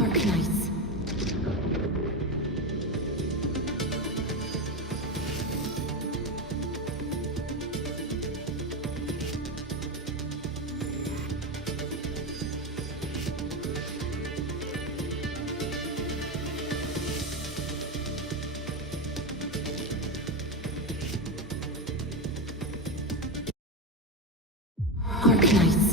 Arknights. Arknights.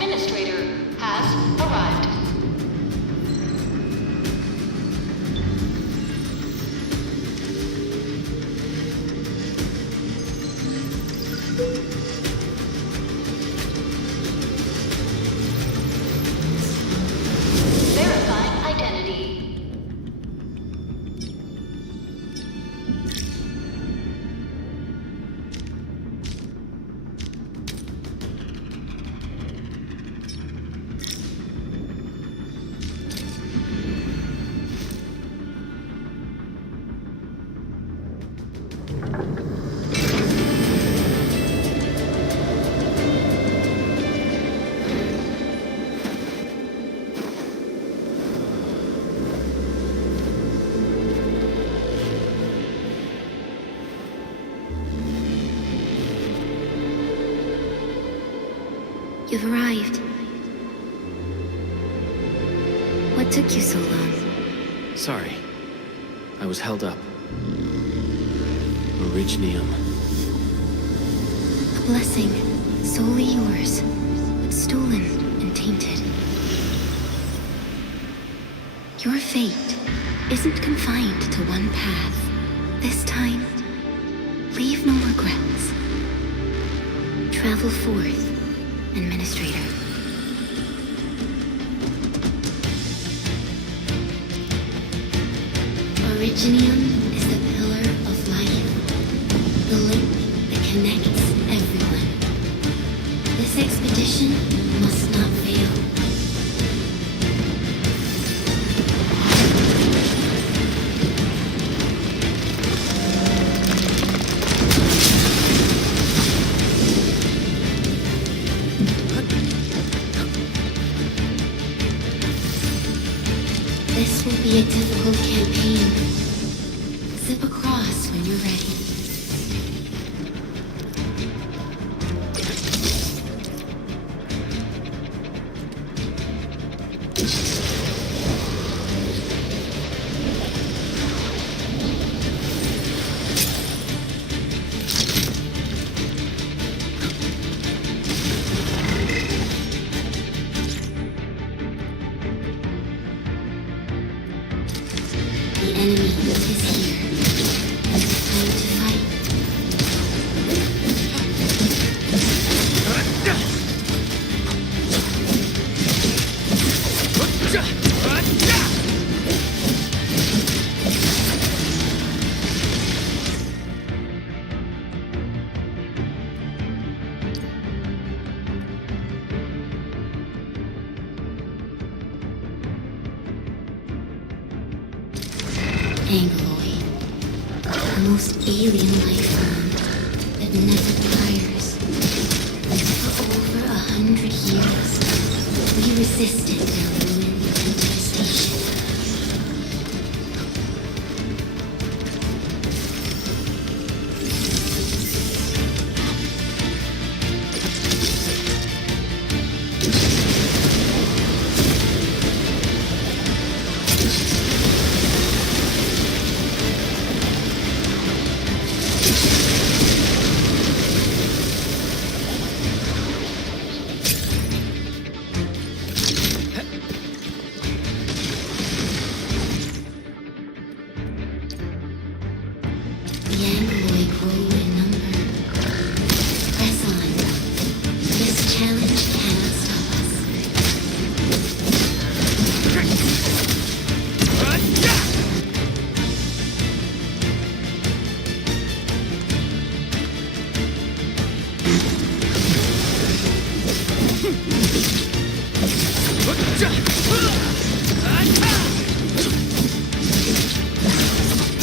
Administrator has arrived. Verifying identity. You've arrived. What took you so long? Sorry. I was held up. Originium. A blessing, solely yours, but stolen and tainted. Your fate isn't confined to one path. This time, leave no regrets. Travel forth, Administrator. Originium is the pillar of life, the link that connects everyone. This expedition must not fail. This will be a difficult campaign. Zip across when you're ready. is here. Time to fight. Angloid, the most alien life form that never tires. For over 100 years, we resisted their ruin and devastation. The Angloid grow in number. Press on. This challenge cannot stop us.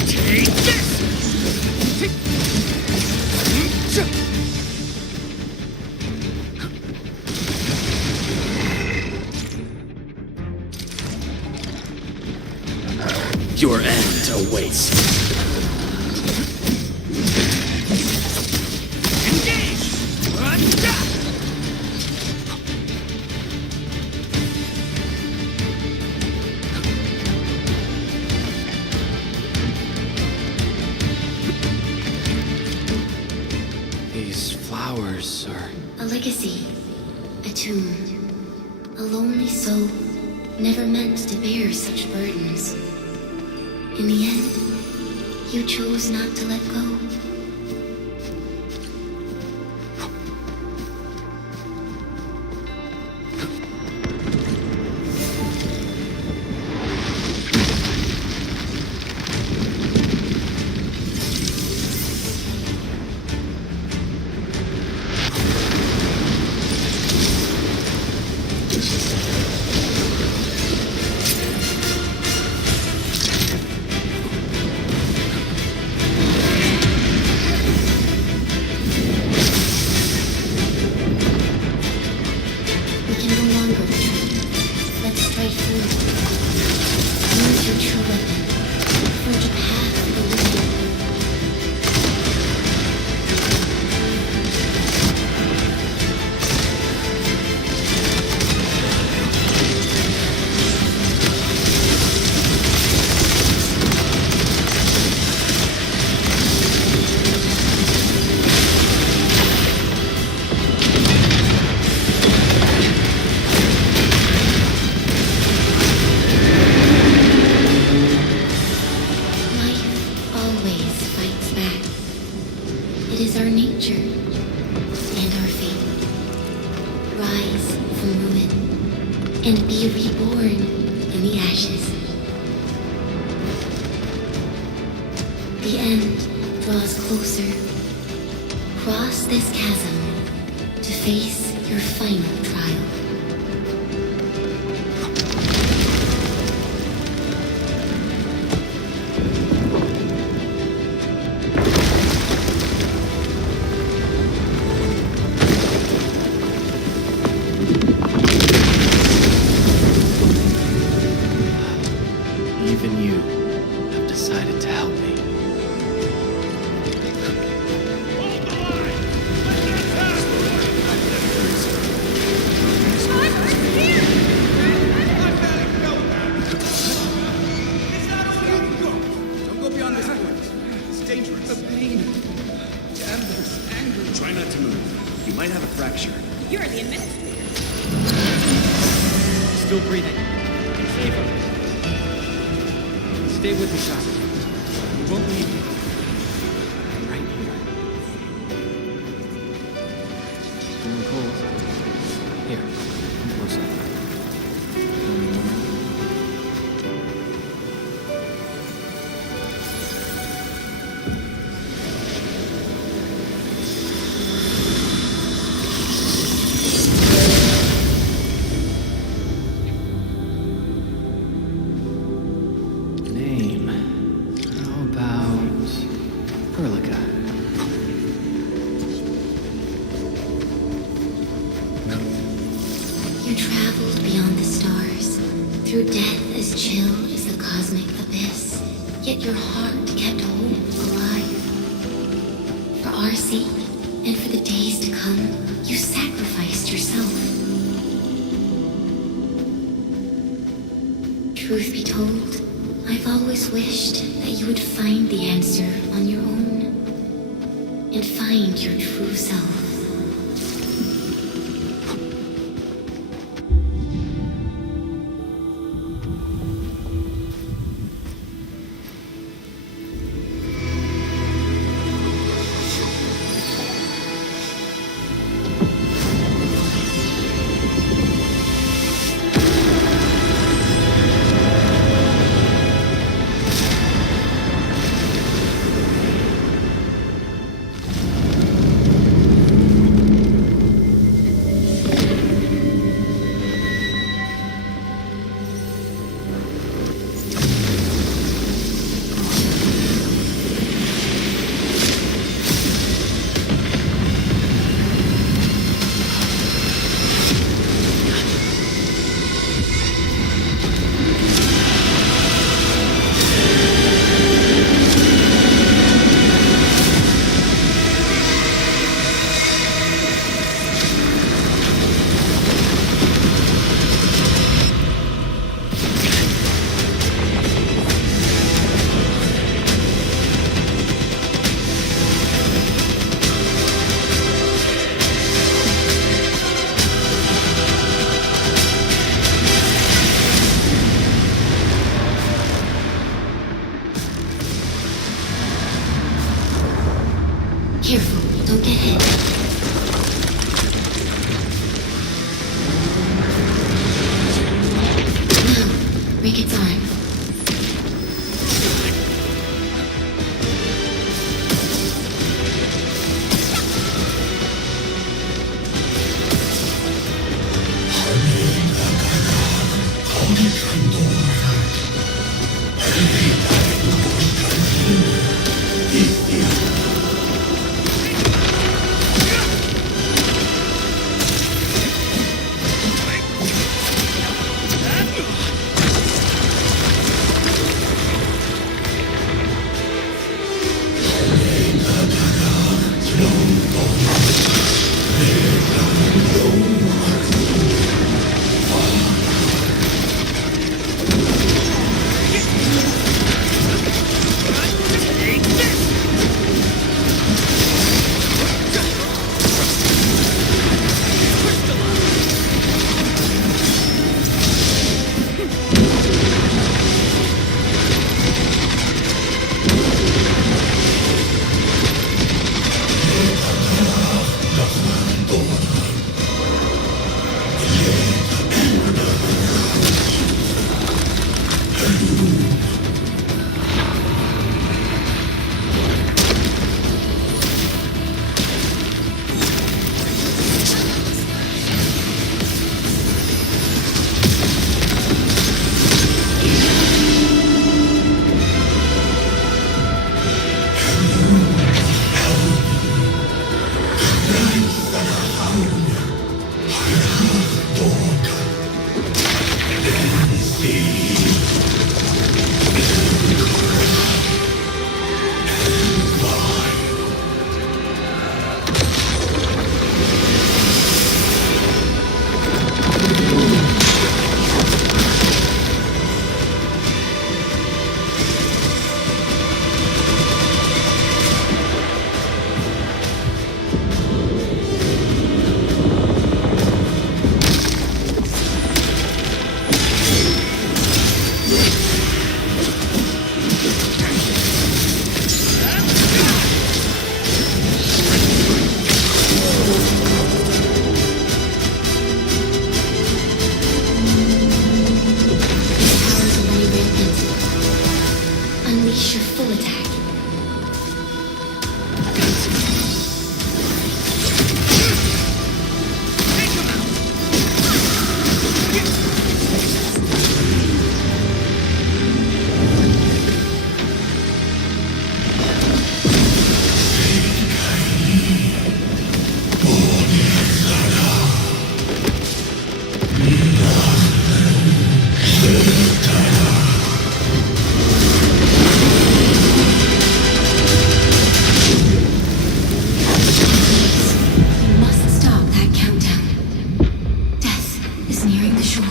Take this! Your end awaits. Engage! These flowers are... A legacy. A tomb. A lonely soul, never meant to bear such burdens. In the end, you chose not to let go. We can no longer retreat. Let's strike forward. Use your true weapon. Forge a path for the living. Life always fights back. It is our nature and our fate. Rise from ruin and be reborn in the ashes. The end draws closer. Cross this chasm to face your final trial. Even you have decided to help me. Don't go beyond this point. It's dangerous. The pain. Embers, anger. Try not to move. You might have a fracture. You're the administrator. Still breathing. In favor. Stay with me, Shaka. won't leave you. Right here. Feeling cold. Here, come closer. Feeling warm? Name. How about Perlica? You traveled beyond the stars, through death as chill as the cosmic abyss, yet your heart kept hope alive. For our sake, and for the days to come, you sacrificed yourself. Truth be told, I've always wished that you would find the answer on your own, and find your true self. Careful, don't get hit. Now, break its arm. shore.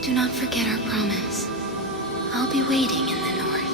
Do not forget our promise. I'll be waiting in the north.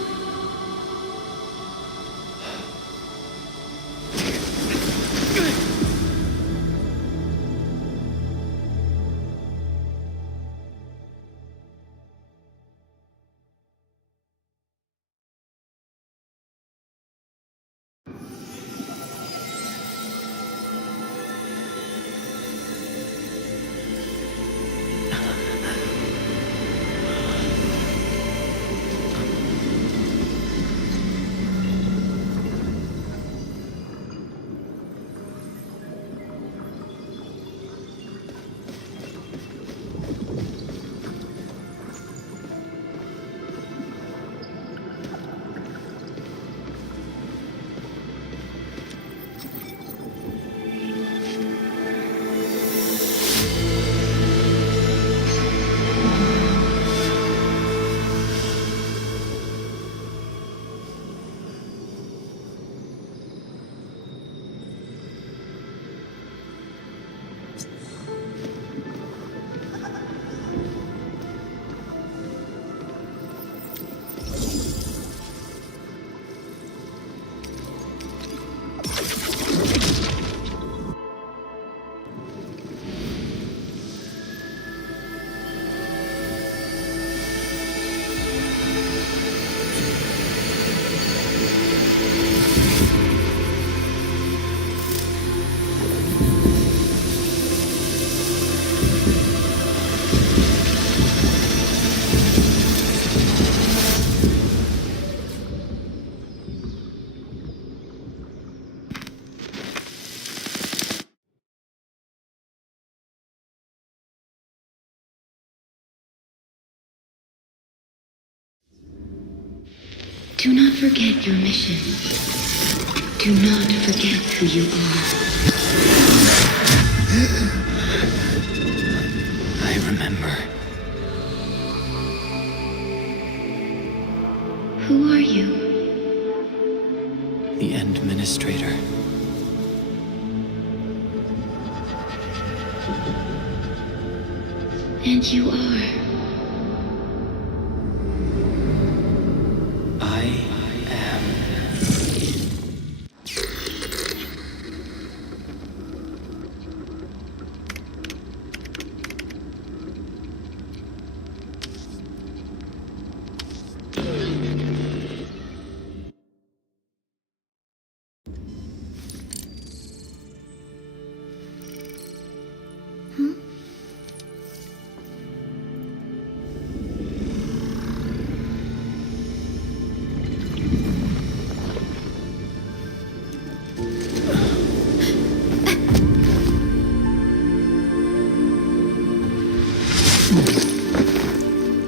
Do not forget your mission. Do not forget who you are. I remember. Who are you? The Administrator. And you are. I am.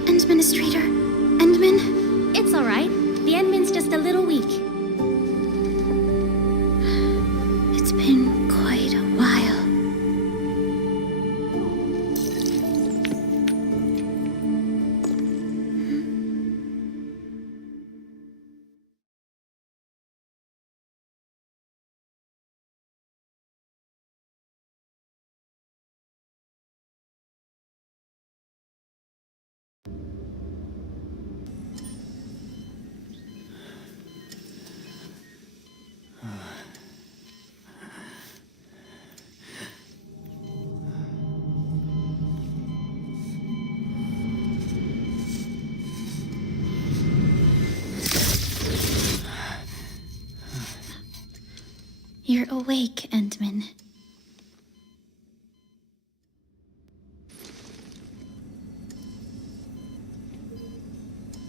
Administrator? Endman? It's all right. The Endman's just a little weak. It's been quite a while. You're awake, Endman.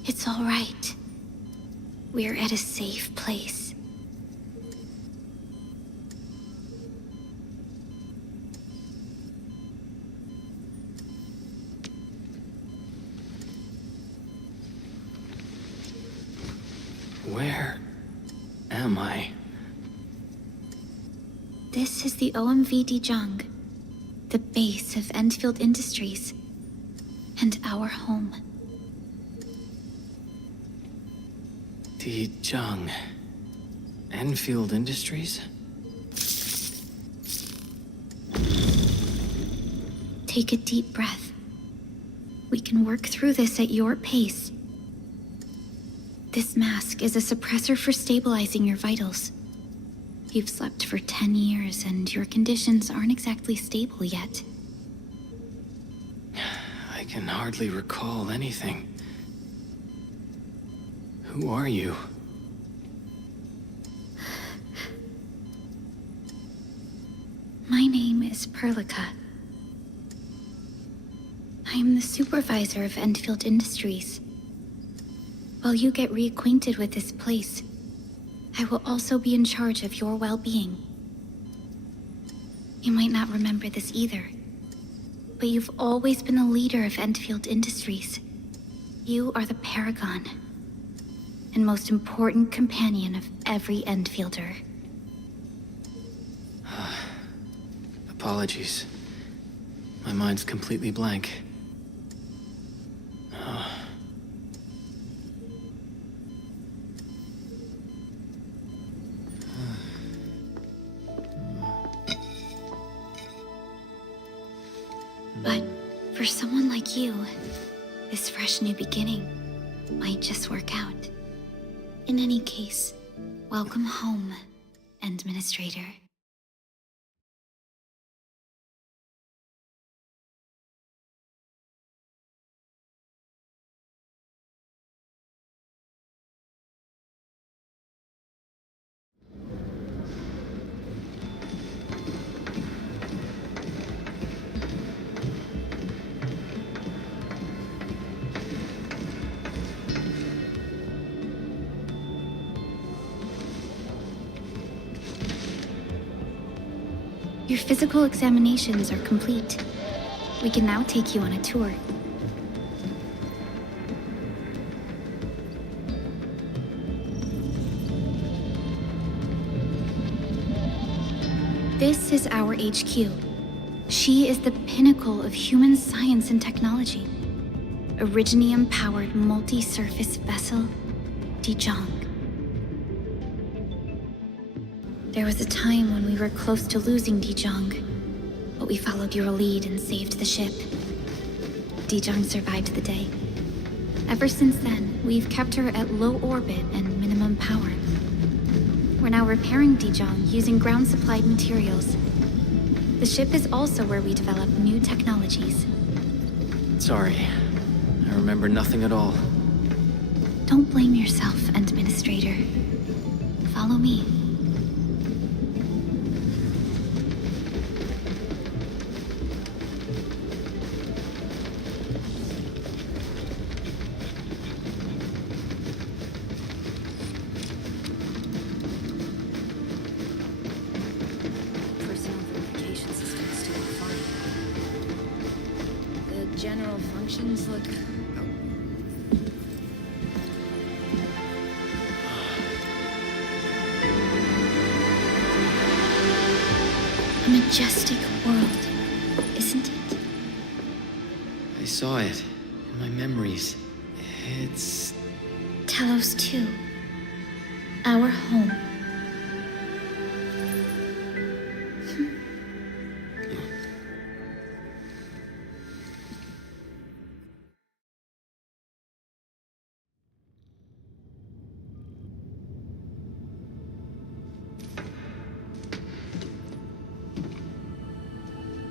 It's all right. We're at a safe place. Where am I? This is the OMV Dijong, the base of Endfield Industries, and our home. Dijong. Endfield Industries? Take a deep breath. We can work through this at your pace. This mask is a suppressor for stabilizing your vitals. You've slept for 10 years and your conditions aren't exactly stable yet. I can hardly recall anything. Who are you? My name is Perlica. I am the supervisor of Endfield Industries. While you get reacquainted with this place, I will also be in charge of your well-being. You might not remember this either, but you've always been the leader of Endfield Industries. You are the paragon, and most important companion of every Endfielder. Apologies. My mind's completely blank. But for someone like you, this fresh new beginning might just work out. In any case, welcome home, Administrator. Your physical examinations are complete. We can now take you on a tour. This is our HQ. She is the pinnacle of human science and technology. Originium-powered multi-surface vessel, Dijong. There was a time when we were close to losing Dijong, but we followed your lead and saved the ship. Dijong survived the day. Ever since then, we've kept her at low orbit and minimum power. We're now repairing Dijong using ground-supplied materials. The ship is also where we develop new technologies. Sorry. I remember nothing at all. Don't blame yourself, Administrator. Follow me. Personal verification system is still fine. The general functions look... A majestic world, isn't it? I saw it in my memories. It's... Talos 2. Our home.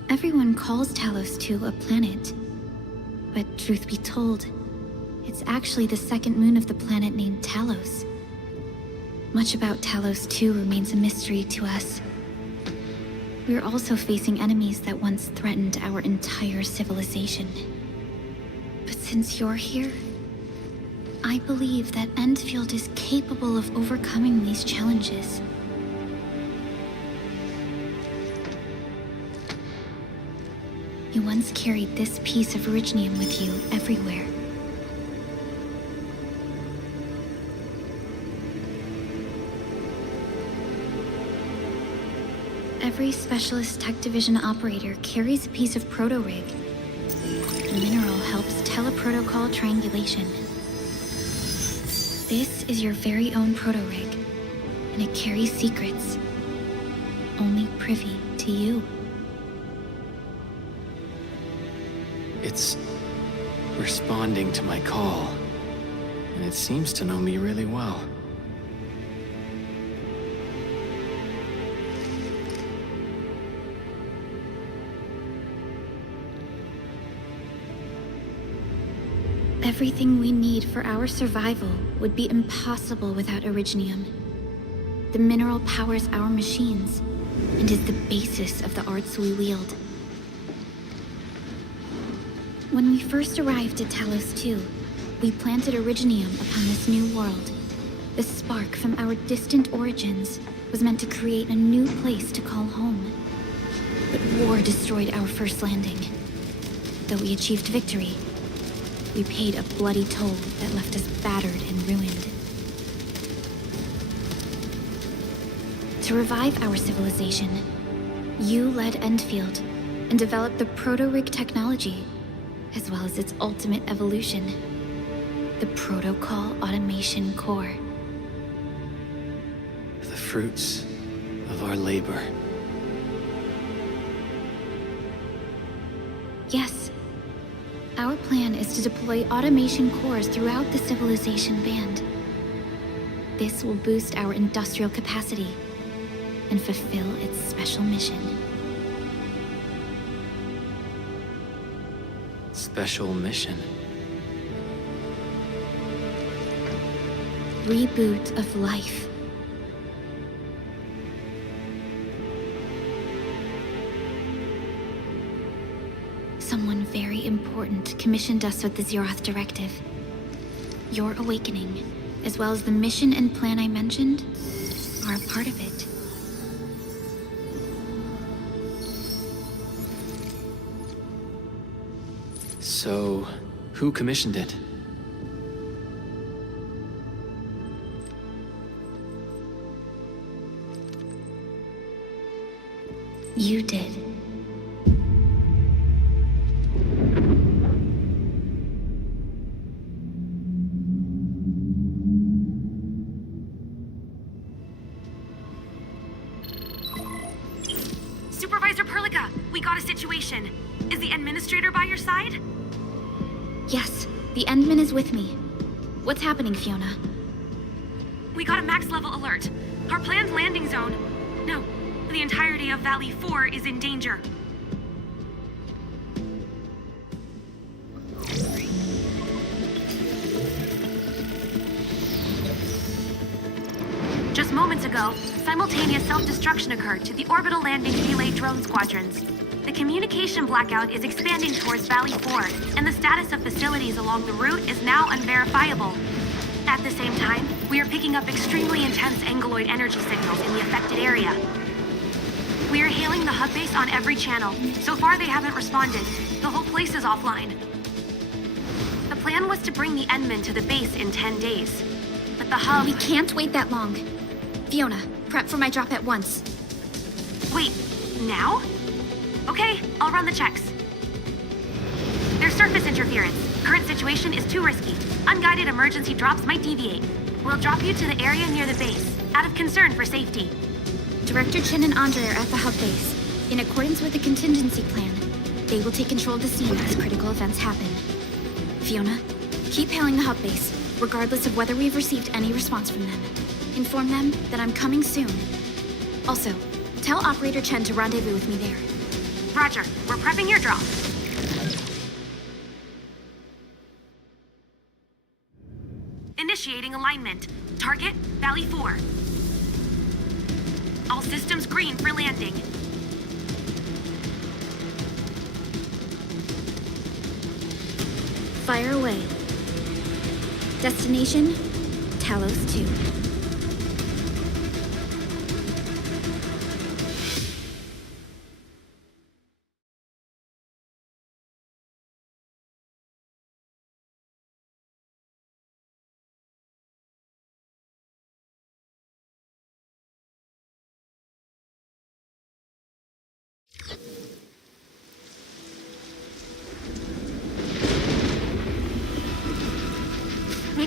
Everyone calls Talos 2 a planet. But truth be told, it's actually the second moon of the planet named Talos. Much about Talos 2 remains a mystery to us. We're also facing enemies that once threatened our entire civilization. But since you're here, I believe that Endfield is capable of overcoming these challenges. You once carried this piece of originium with you everywhere. Every Specialist Tech Division operator carries a piece of proto-rig. The mineral helps teleprotocol triangulation. This is your very own proto-rig, and it carries secrets only privy to you. It's responding to my call, and it seems to know me really well. Everything we need for our survival would be impossible without Originium. The mineral powers our machines, and is the basis of the arts we wield. When we first arrived at Talos 2, we planted Originium upon this new world. The spark from our distant origins was meant to create a new place to call home. But war destroyed our first landing. Though we achieved victory, we paid a bloody toll that left us battered and ruined. To revive our civilization, you led Endfield and developed the proto-rig technology, as well as its ultimate evolution, the Protocol Automation Core. The fruits of our labor. Yes. Our plan is to deploy automation cores throughout the civilization band. This will boost our industrial capacity and fulfill its special mission. Special mission. Reboot of life. Someone very important commissioned us with the Zeroth Directive. Your awakening, as well as the mission and plan I mentioned, are a part of it. So, who commissioned it? You did. Supervisor Perlica, we got a situation. Is the administrator by your side? Yes, the Endman is with me. What's happening, Fiona? We got a max level alert. Our planned landing zone... No, the entirety of Valley 4 is in danger. Just moments ago, simultaneous self-destruction occurred to the orbital landing relay drone squadrons. The communication blackout is expanding towards Valley 4, and the status of facilities along the route is now unverifiable. At the same time, we are picking up extremely intense angeloid energy signals in the affected area. We are hailing the hub base on every channel. So far, they haven't responded. The whole place is offline. The plan was to bring the Endman to the base in 10 days. But the hub... We can't wait that long. Fiona, prep for my drop at once. Wait, now? Okay, I'll run the checks. There's surface interference. Current situation is too risky. Unguided emergency drops might deviate. We'll drop you to the area near the base, out of concern for safety. Director Chen and Andre are at the hub base. In accordance with the contingency plan, they will take control of the scene as critical events happen. Fiona, keep hailing the hub base, regardless of whether we've received any response from them. Inform them that I'm coming soon. Also, tell Operator Chen to rendezvous with me there. Roger, we're prepping your drop. Initiating alignment. Target, Valley 4. All systems green for landing. Fire away. Destination, Talos 2.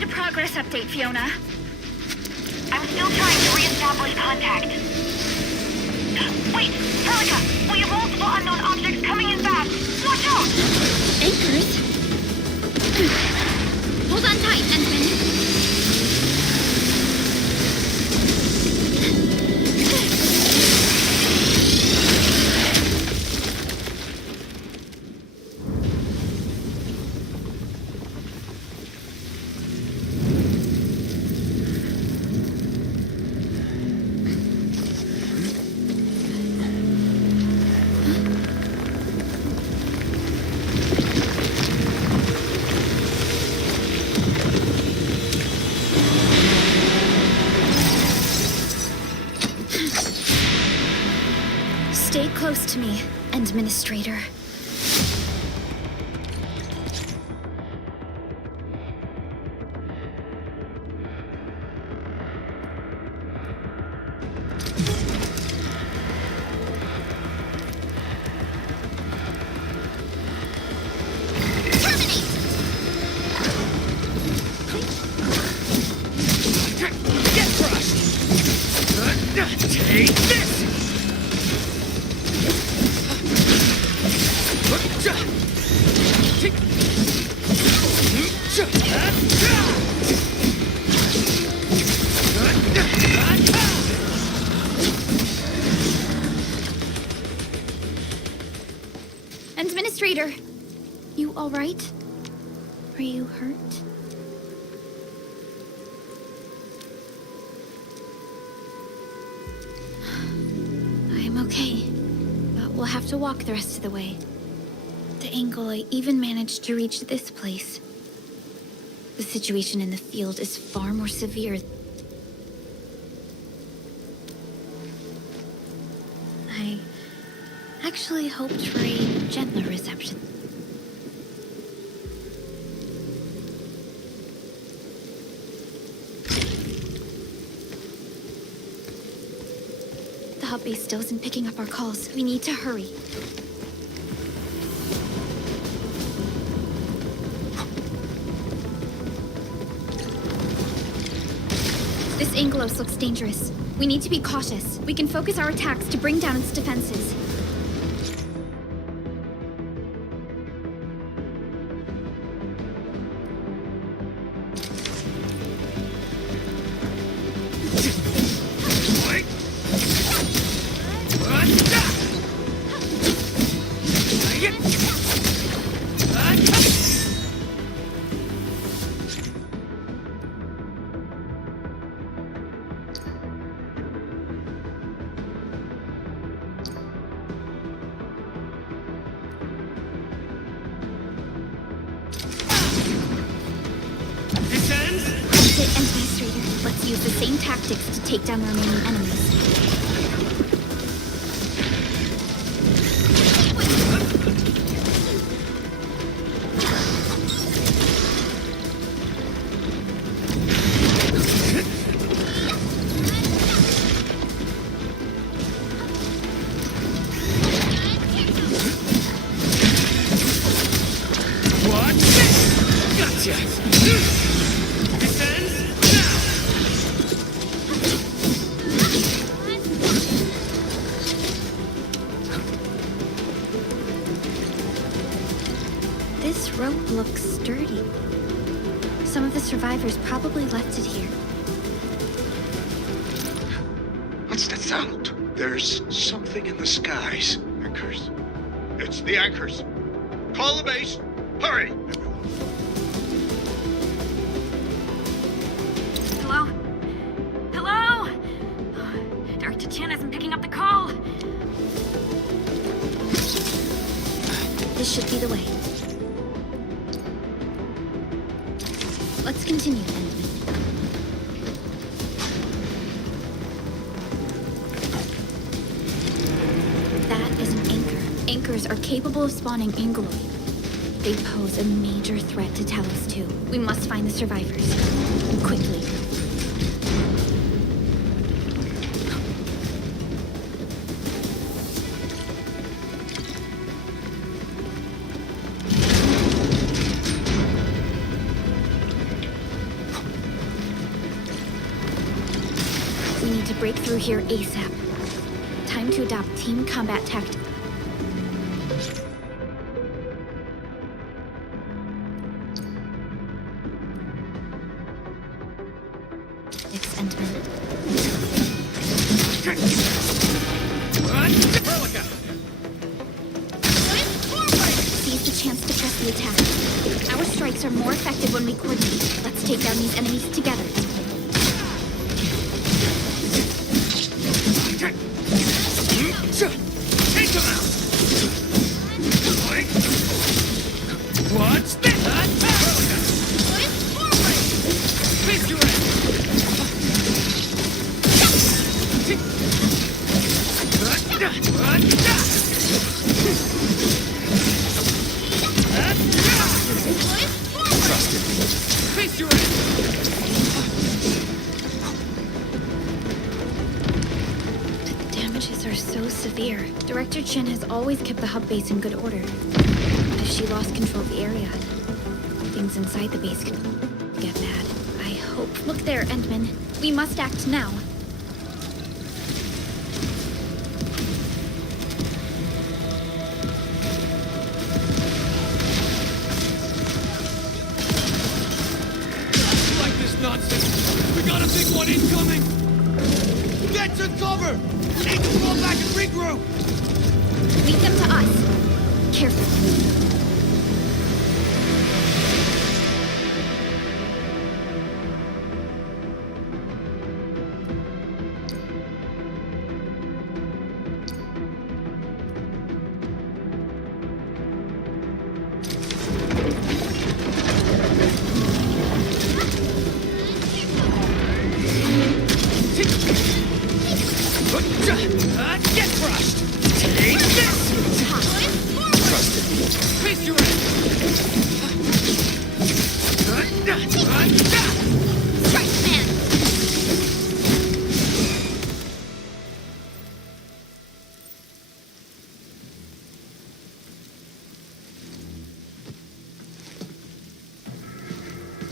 need a progress update, Fiona. I'm still trying to re-establish contact. Wait, Helica! We have multiple unknown objects coming in fast! Watch out! Anchors? Hold on tight, Endman. Stay close to me, Administrator. Get crushed! Take this! Administrator, you all right? Are you hurt? I'm okay, but we'll have to walk the rest of the way. The angle I even managed to reach this place. The situation in the field is far more severe. I actually hoped for a gentler reception. The hub base still isn't picking up our calls. We need to hurry. This Angelos looks dangerous. We need to be cautious. We can focus our attacks to bring down its defenses. Administrator, let's use the same tactics to take down the remaining enemies. What? Gotcha! This ends now! This rope looks sturdy. Some of the survivors probably left it here. What's that sound? There's something in the skies. Anchors. It's the anchors. Call the base. Hurry, everyone. Hello? Hello? Dark Tachan isn't picking up the call. This should be the way. Let's continue, Endman. That is an anchor. Anchors are capable of spawning Angeloid. They pose a major threat to Talos 2. We must find the survivors. And quickly. need to break through here ASAP. Time to adopt team combat tactics. Endman. Seize the chance to press the attack. Our strikes are more effective when we coordinate. Let's take down these enemies together. Take him out! What's this? Face your Trusted me. Face your The damages are so severe. Director Chen has always kept the hub base in good order. But if she lost control of the area, things inside the base could get bad. I hope. Look there, Endman. We must act now. like this nonsense. We got a big one incoming. Get to cover. We need to fall back and regroup. Lead them to us. Careful. Get crushed! Take this! Trusted me. Face your Strike man!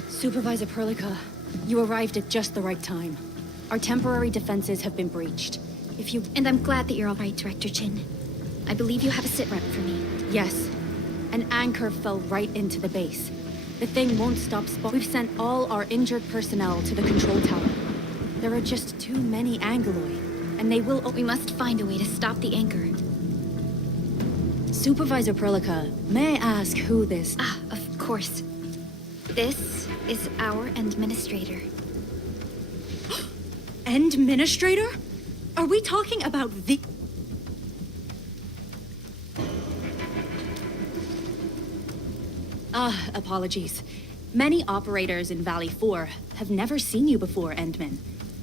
Supervisor Perlica, you arrived at just the right time. Our temporary defenses have been breached. If you... And I'm glad that you're all right, Director Chin. I believe you have a sit rep for me. Yes. An anchor fell right into the base. The thing won't stop We've sent all our injured personnel to the control tower. There are just too many Angoloi, and they will... We must find a way to stop the anchor. Supervisor Perlica, may I ask who this... Ah, of course. This is our administrator. Administrator? Are we talking about the... Apologies. Many operators in Valley 4 have never seen you before, Endman.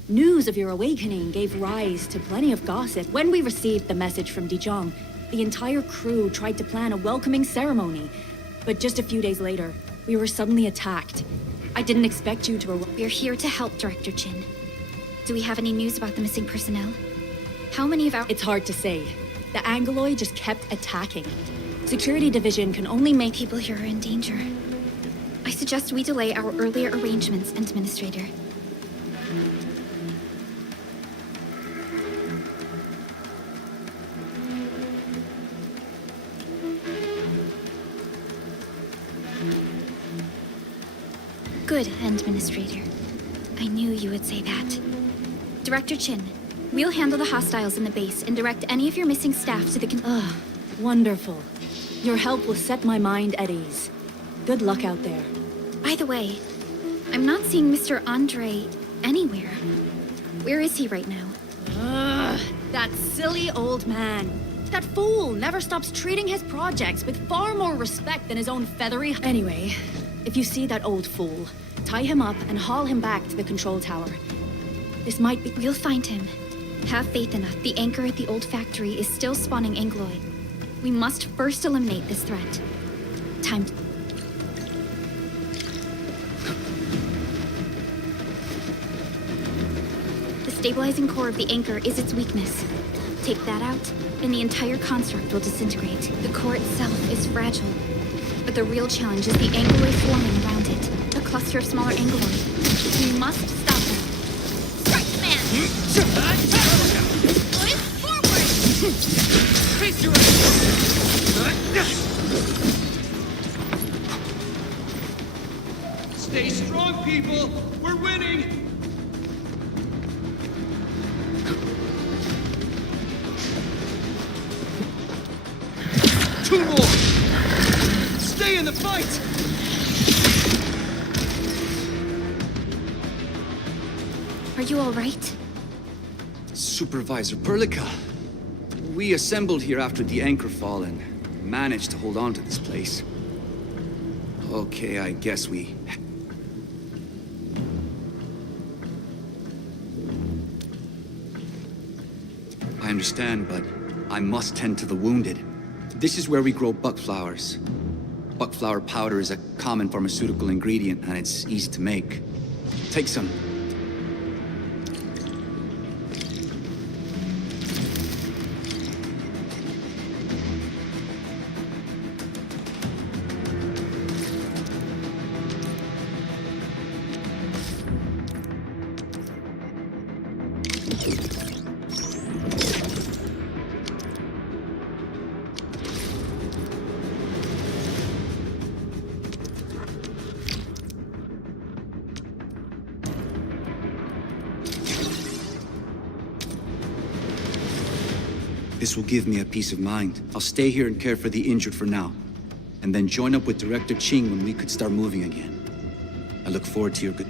News of your awakening gave rise to plenty of gossip. When we received the message from Dijon, the entire crew tried to plan a welcoming ceremony. But just a few days later, we were suddenly attacked. I didn't expect you to... We're here to help, Director Chin. Do we have any news about the missing personnel? How many of our... It's hard to say. The Angoloi just kept attacking. Security Division can only make... People here are in danger. I suggest we delay our earlier arrangements, Administrator. Good, Administrator. I knew you would say that. Director Chin, we'll handle the hostiles in the base and direct any of your missing staff to the Wonderful. Your help will set my mind at ease. Good luck out there. By the way, I'm not seeing Mr. Andre anywhere. Where is he right now? That silly old man. That fool never stops treating his projects with far more respect than his own feathery... Anyway, if you see that old fool, tie him up and haul him back to the control tower. This might be... We'll find him. Have faith in us. The anchor at the old factory is still spawning Angoloi. We must first eliminate this threat. Time to... The stabilizing core of the anchor is its weakness. Take that out, and the entire construct will disintegrate. The core itself is fragile, but the real challenge is the Angoloi swarming around it. A cluster of smaller Angoloi. We must stop them. Strike man! your ass! Stay strong, people! We're winning! Two more! Stay in the fight! Are you all right? Supervisor Perlica. We assembled here after the anchor fall and managed to hold on to this place. Okay, I guess we... I understand, but I must tend to the wounded. This is where we grow buckflowers. Buckflower powder is a common pharmaceutical ingredient, and it's easy to make. Take some. This will give me a peace of mind. I'll stay here and care for the injured for now, and then join up with Director Ching when we could start moving again. I look forward to your good...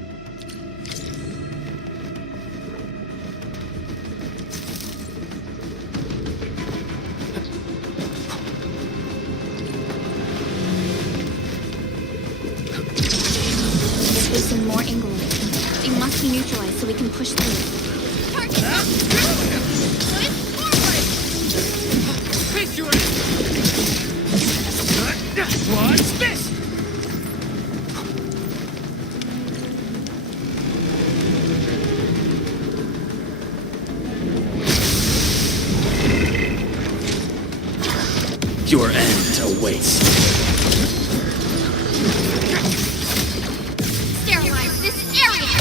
They're facing more England. They must be neutralized so we can push through. Face your ass! What's this? Your end awaits. Sterilize this area!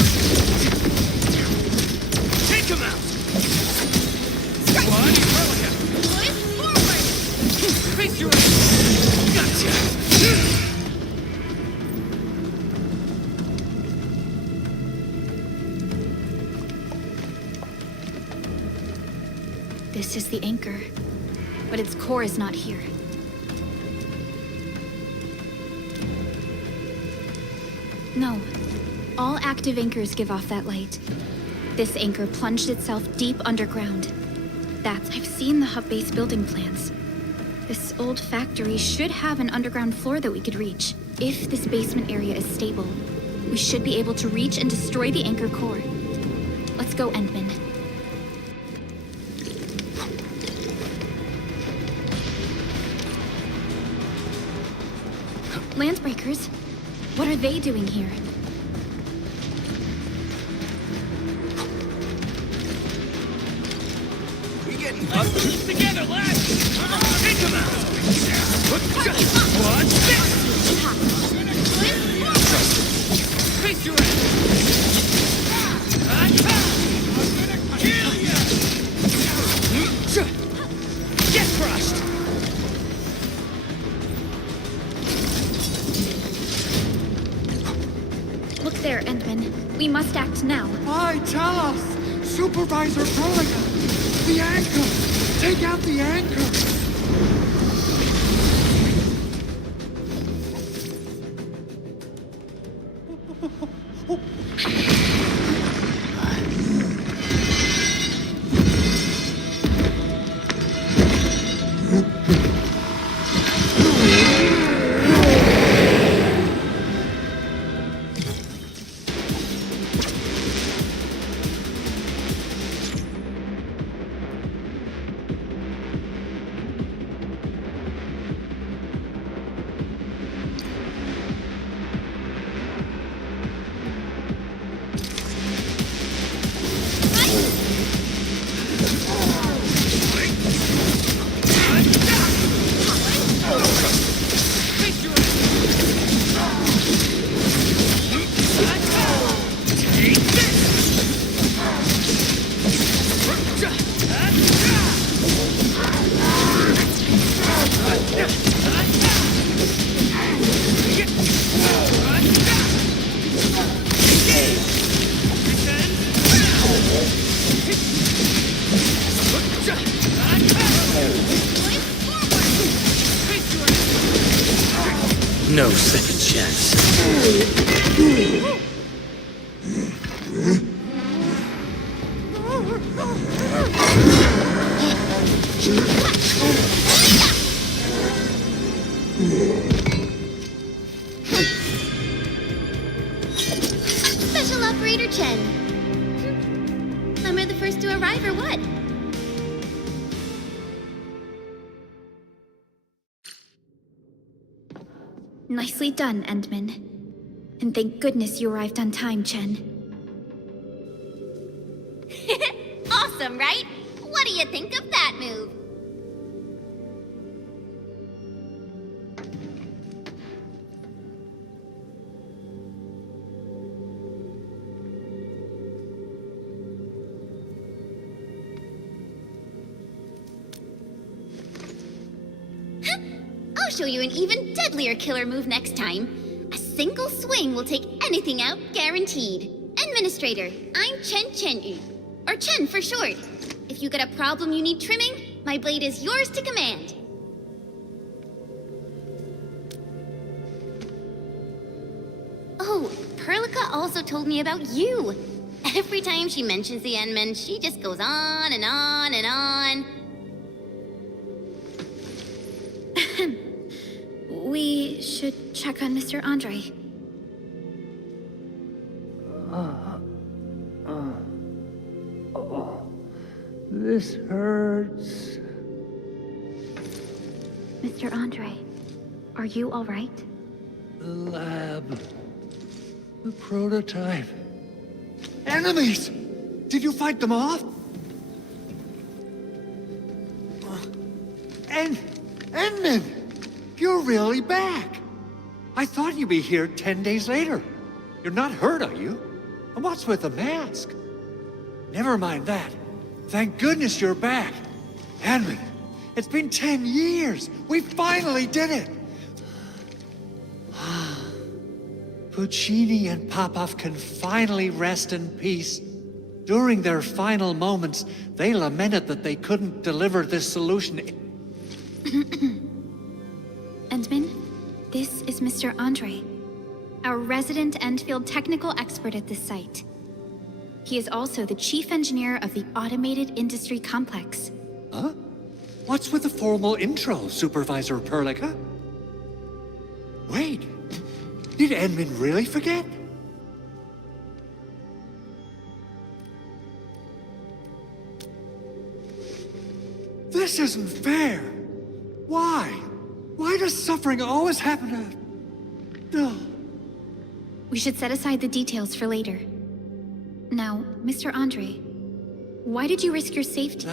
Take him out! One, face your ass! Gotcha! This is the anchor, but its core is not here. No. All active anchors give off that light. This anchor plunged itself deep underground. I've seen the hub base building plans. This old factory should have an underground floor that we could reach. If this basement area is stable, we should be able to reach and destroy the anchor core. Let's go, Endman. Landbreakers? What are they doing here? We getting up together, lads! Come on, take him out! What's this? Face your ass! I'm gonna kill you! Get crushed! Look there, Endman. We must act now. Why, tell us! Supervisor Perlica! The anchor! Take out the anchor! first to arrive, or what? Nicely done, Endman. And thank goodness you arrived on time, Chen. Awesome, right? What do you think of that move? I'll show you an even deadlier killer move next time. A single swing will take anything out, guaranteed. Administrator, I'm Chen Chen-yu, or Chen for short. If you got a problem you need trimming, my blade is yours to command. Oh, Perlica also told me about you. Every time she mentions the Endman, she just goes on and on and on. We should check on Mr. Andre. This hurts. Mr. Andre, are you all right? The lab. The prototype. Enemies! Did you fight them off? Endman! You're really back! I thought you'd be here 10 days later. You're not hurt, are you? And what's with the mask? Never mind that. Thank goodness you're back. Endman, it's been 10 years. We finally did it. Puccini and Popov can finally rest in peace. During their final moments, they lamented that they couldn't deliver this solution. Endman, this is Mr. Andre, our resident Endfield technical expert at this site. He is also the chief engineer of the Automated Industry Complex. Huh? What's with the formal intro, Supervisor Perlica? Wait, did Endman really forget? This isn't fair. Why? Why does suffering always happen to... No. We should set aside the details for later. Now, Mr. Andre, why did you risk your safety?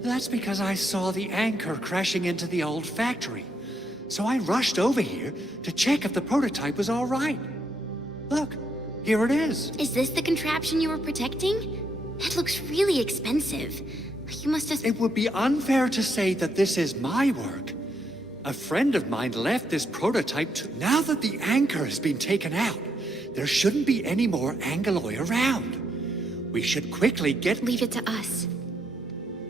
That's because I saw the anchor crashing into the old factory. So I rushed over here to check if the prototype was all right. Look, here it is. Is this the contraption you were protecting? It looks really expensive. You must have... It would be unfair to say that this is my work. A friend of mine left this prototype to... Now that the anchor has been taken out, there shouldn't be any more Angeloi around. We should quickly get... Leave it to us.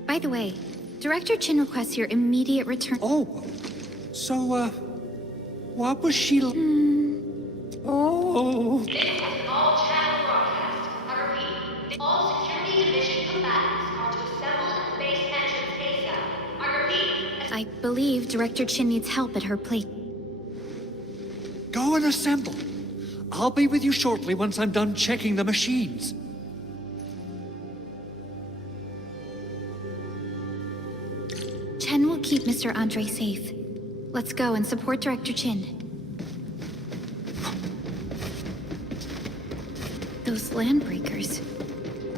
By the way, Director Chin requests your immediate return... Oh, so, what was she... Oh... All channel broadcast. I repeat, all security division combatants are to assemble at the base entrance ASAP. I repeat... I believe Director Chin needs help at her plate. Go and assemble. I'll be with you shortly once I'm done checking the machines. Chen will keep Mr. Andre safe. Let's go and support Director Chin. Those landbreakers.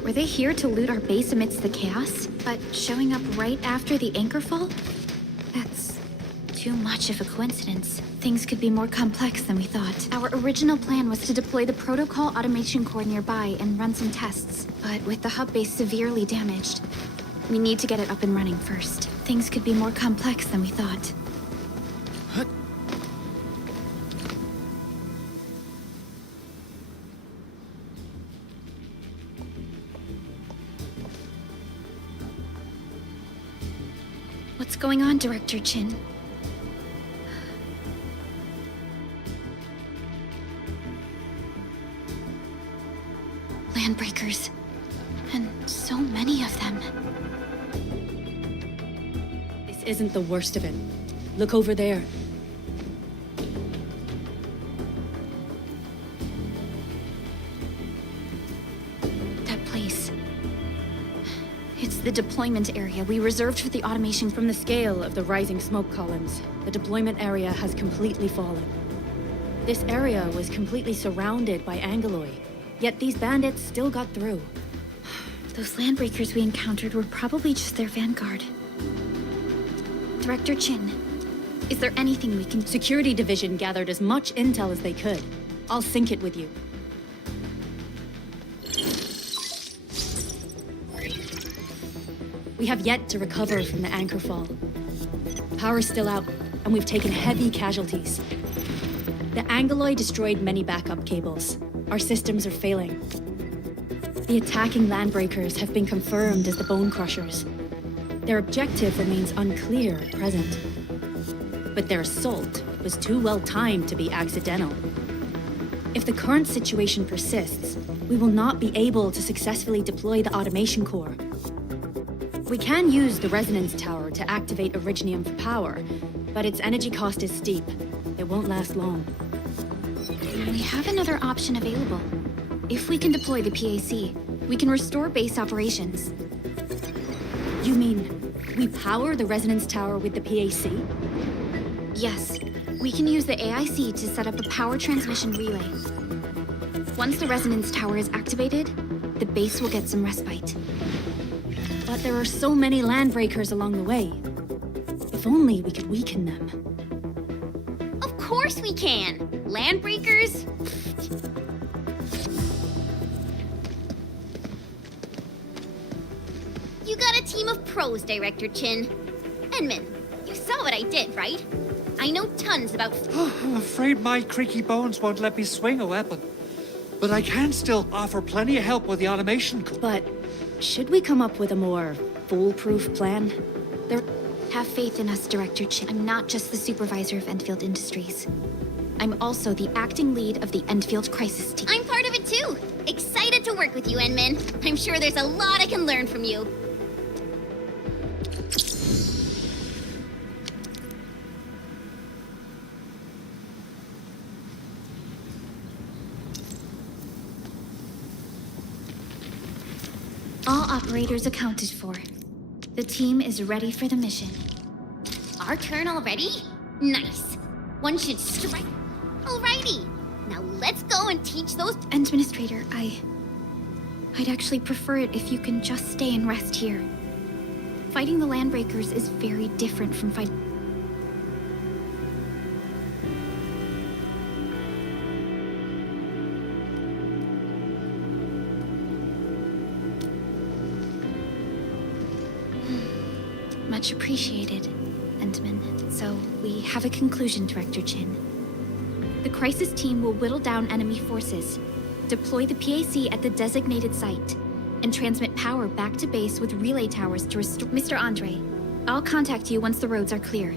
Were they here to loot our base amidst the chaos? But showing up right after the anchor fall? That's too much of a coincidence. Things could be more complex than we thought. Our original plan was to deploy the protocol automation core nearby and run some tests. But with the hub base severely damaged, we need to get it up and running first. Things could be more complex than we thought. What's going on, Director Chin? Landbreakers. And so many of them. This isn't the worst of it. Look over there. That place. It's the deployment area we reserved for the automation. From the scale of the rising smoke columns, the deployment area has completely fallen. This area was completely surrounded by Angeloi, yet these bandits still got through. Those landbreakers we encountered were probably just their vanguard. Director Chin, is there anything we can... Security Division gathered as much intel as they could. I'll sync it with you. We have yet to recover from the anchor fall. Power's still out, and we've taken heavy casualties. The Angeloi destroyed many backup cables. Our systems are failing. The attacking landbreakers have been confirmed as the Bone Crushers. Their objective remains unclear at present. But their assault was too well timed to be accidental. If the current situation persists, we will not be able to successfully deploy the automation core. We can use the resonance tower to activate Originium for power, but its energy cost is steep. It won't last long. We have another option available. If we can deploy the PAC, we can restore base operations. You mean, we power the resonance tower with the PAC? Yes, we can use the AIC to set up a power transmission relay. Once the resonance tower is activated, the base will get some respite. But there are so many landbreakers along the way. If only we could weaken them. Of course we can! Landbreakers? You got a team of pros, Director Chin. Endman, you saw what I did, right? I know tons about... I'm afraid my creaky bones won't let me swing a weapon. But I can still offer plenty of help with the automation core. But should we come up with a more foolproof plan? Have faith in us, Director Chin. I'm not just the supervisor of Endfield Industries. I'm also the acting lead of the Endfield Crisis Team. I'm part of it too! Excited to work with you, Endman. I'm sure there's a lot I can learn from you. All operators accounted for. The team is ready for the mission. Our turn already? Nice. One should strike. Alrighty. Now let's go and teach those... Administrator, I'd actually prefer it if you can just stay and rest here. Fighting the Landbreakers is very different from fighting... Much appreciated, Endman. So, we have a conclusion, Director Chin. The Crisis Team will whittle down enemy forces, deploy the PAC at the designated site, and transmit power back to base with relay towers to restore... Mr. Andre, I'll contact you once the roads are clear.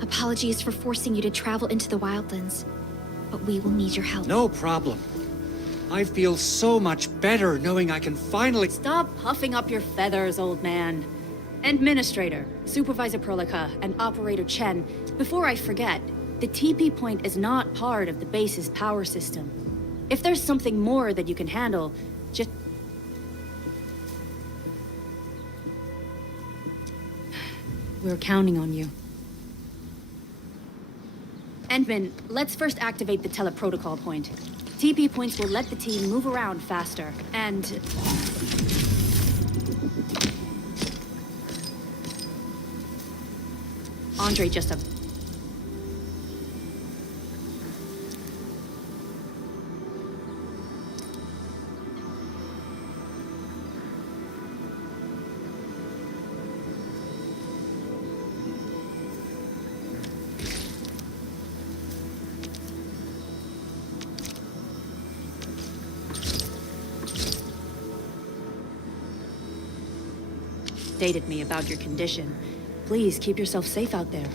Apologies for forcing you to travel into the Wildlands, but we will need your help. No problem. I feel so much better knowing I can finally... Stop puffing up your feathers, old man. Administrator, Supervisor Perlica, and Operator Chen, before I forget, the TP point is not part of the base's power system. If there's something more that you can handle, just... We're counting on you. Endman, let's first activate the teleprotocol point. TP points will let the team move around faster, and... Andre just a... Stated me about your condition. Please keep yourself safe out there.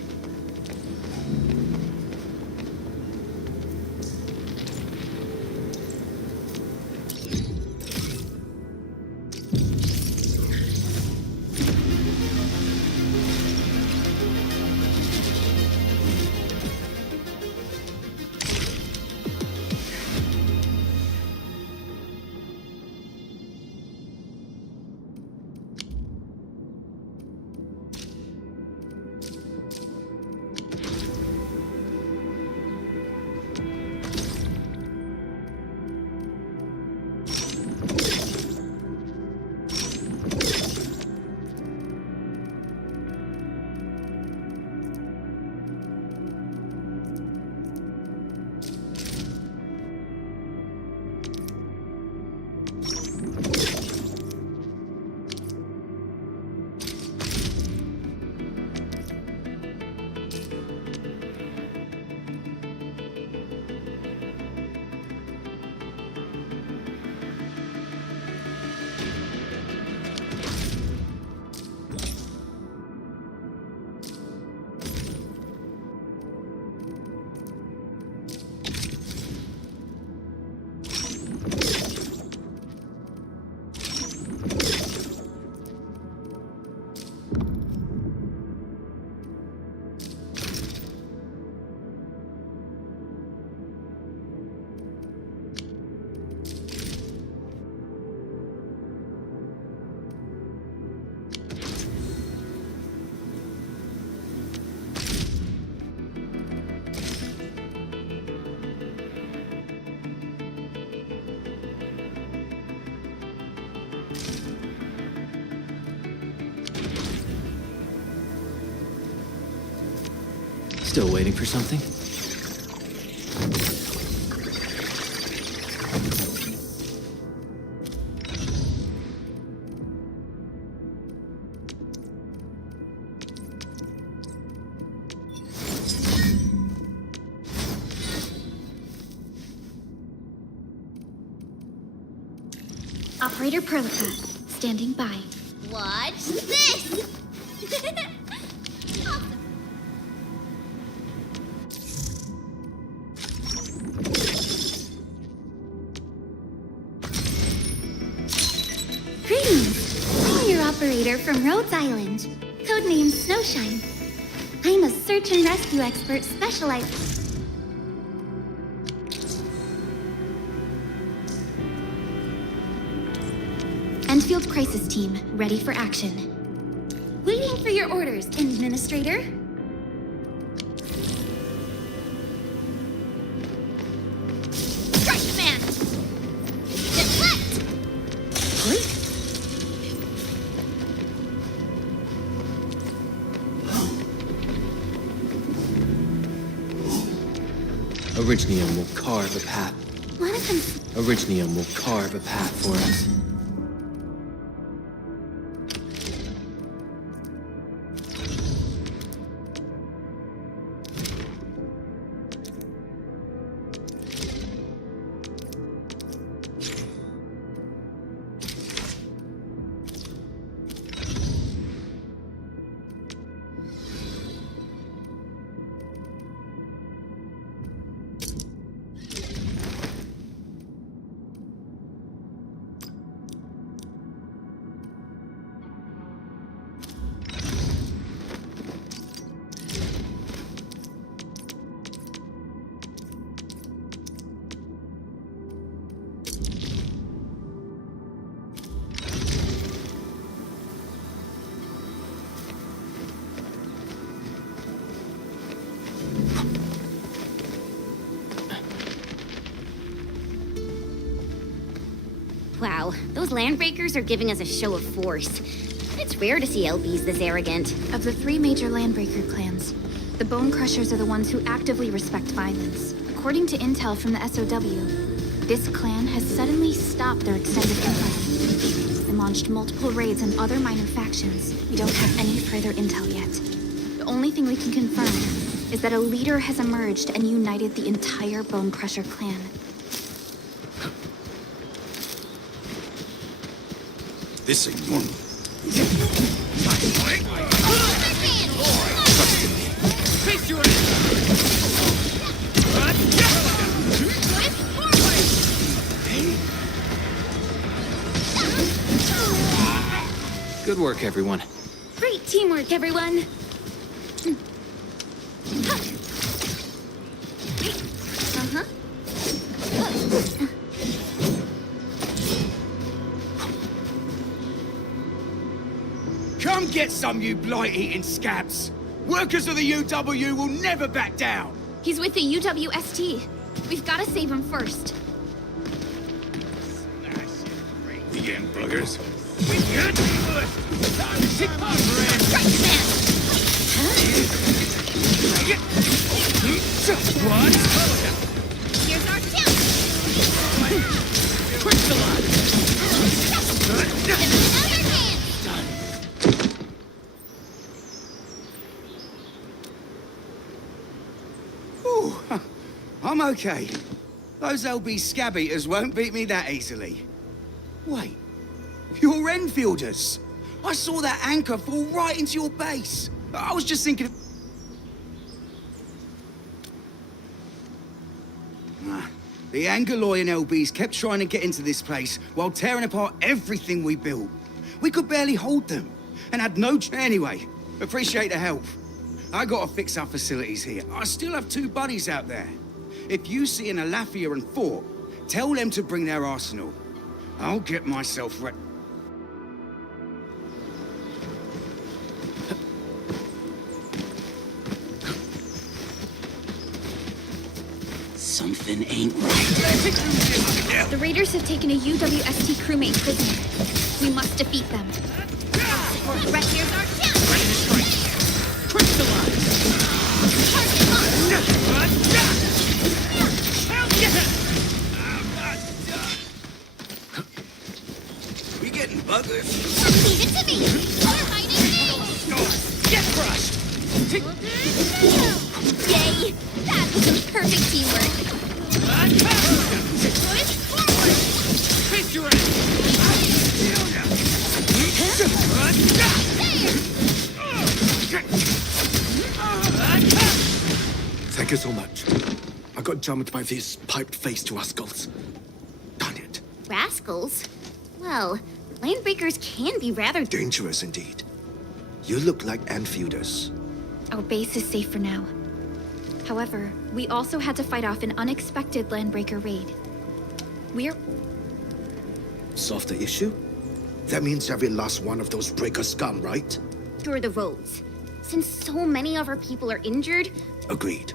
Still waiting for something? Operator Perlica, standing by. Watch this! Greetings! I'm your operator from Rhodes Island, codenamed Snowshine. I'm a search and rescue expert specialized... Endfield Crisis Team, ready for action. Waiting for your orders, Administrator. Strike command! Deflect! Orignium will carve a path. One of them... Orignium will carve a path for us. Wow, those landbreakers are giving us a show of force. It's rare to see LBs this arrogant. Of the 3 major Landbreaker clans, the Bone Crushers are the ones who actively respect violence. According to intel from the SOW, this clan has suddenly stopped their extended empire and launched multiple raids on other minor factions. We don't have any further intel yet. The only thing we can confirm is that a leader has emerged and united the entire Bone Crusher clan. This ain't normal. Good work, everyone. Great teamwork, everyone! Uh-huh. Come get some, you blight-eating scabs! Workers of the UW will never back down! He's with the UWST. We've got to save him first. The young buggers. Here's our chance! Quick the line! Another hand! Ooh, I'm okay. Those LB scab eaters won't beat me that easily. Wait, you're Enfielders. I saw that anchor fall right into your base. I was just thinking... The Angaloy and LBs kept trying to get into this place while tearing apart everything we built. We could barely hold them, and had no... Anyway, appreciate the help. I gotta fix our facilities here. I still have 2 buddies out there. If you see an Alafia and Fort, tell them to bring their arsenal. I'll get myself ready. Something ain't right. The raiders have taken a UWST crewmate prisoner. We must defeat them. Right here's our chance! Ready to strike. Crystallize. Target We getting buggers? Leave it to me! You're hiding me! Get crushed. Yay! That was some perfect teamwork! Push forward! Face your ass. Thank you so much. I got jumped by these piped-faced rascals. Darn it. Rascals? Well, landbreakers can be rather... Dangerous indeed. You look like Enfielders. Our base is safe for now. However, we also had to fight off an unexpected landbreaker raid. We're... Solve the issue? That means every last one of those breaker scum, right? Secure the roads. Since so many of our people are injured, Agreed.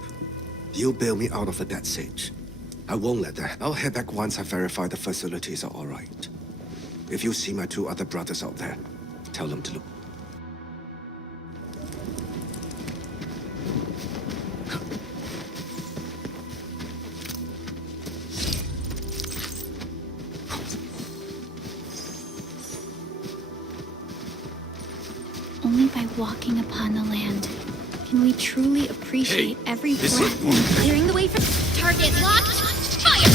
You bail me out of the bad sitch. I won't let that. I'll head back once I verify the facilities are all right. If you see my 2 other brothers out there, tell them to look. Only by walking upon the land can we truly appreciate every breath. clearing the way for... Target locked! Fire!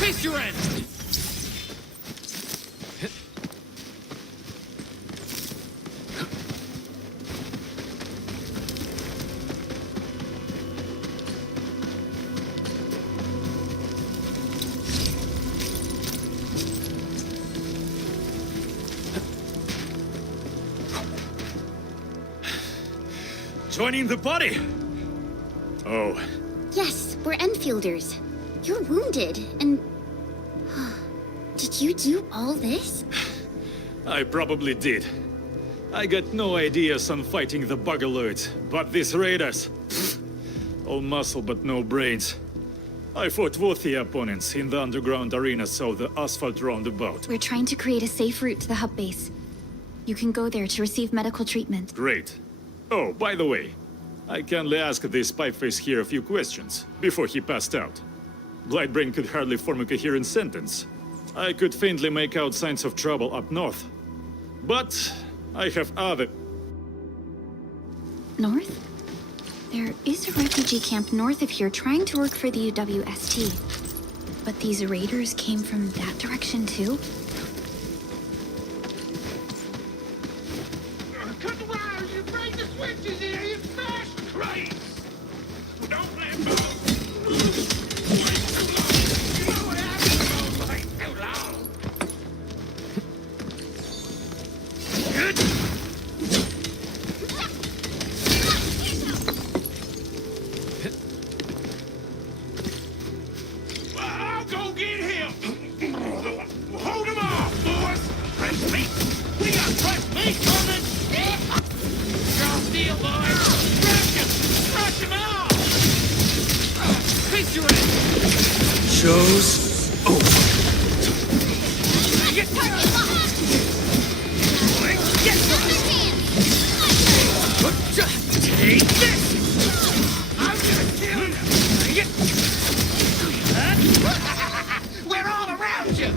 Face your end. Joining the party? Oh, Yes, we're Enfielders. You're wounded, and... Did you do all this? I probably did. I got no ideas on fighting the Bugaloids, but these raiders... all muscle but no brains. I fought worthy opponents in the underground arena of the asphalt roundabout. We're trying to create a safe route to the hub base. You can go there to receive medical treatment. Great. Oh, by the way, I kindly asked this pipeface here a few questions before he passed out. Blightbrain could hardly form a coherent sentence. I could faintly make out signs of trouble up north. But I have other... North? There is a refugee camp north of here trying to work for the UWST. But these raiders came from that direction too? Cut the wires! You break the switches here! You fast Christ! Don't let go! You know what happens when I too long? I'll go get him! Hold him off, boys! Fresh meat! We got fresh meat coming! Draw steel, boys! Crush him! Crush him off! Face your ass! Show's over. Target locked! Get crushed! Take this! I'm gonna kill you! We're all around you!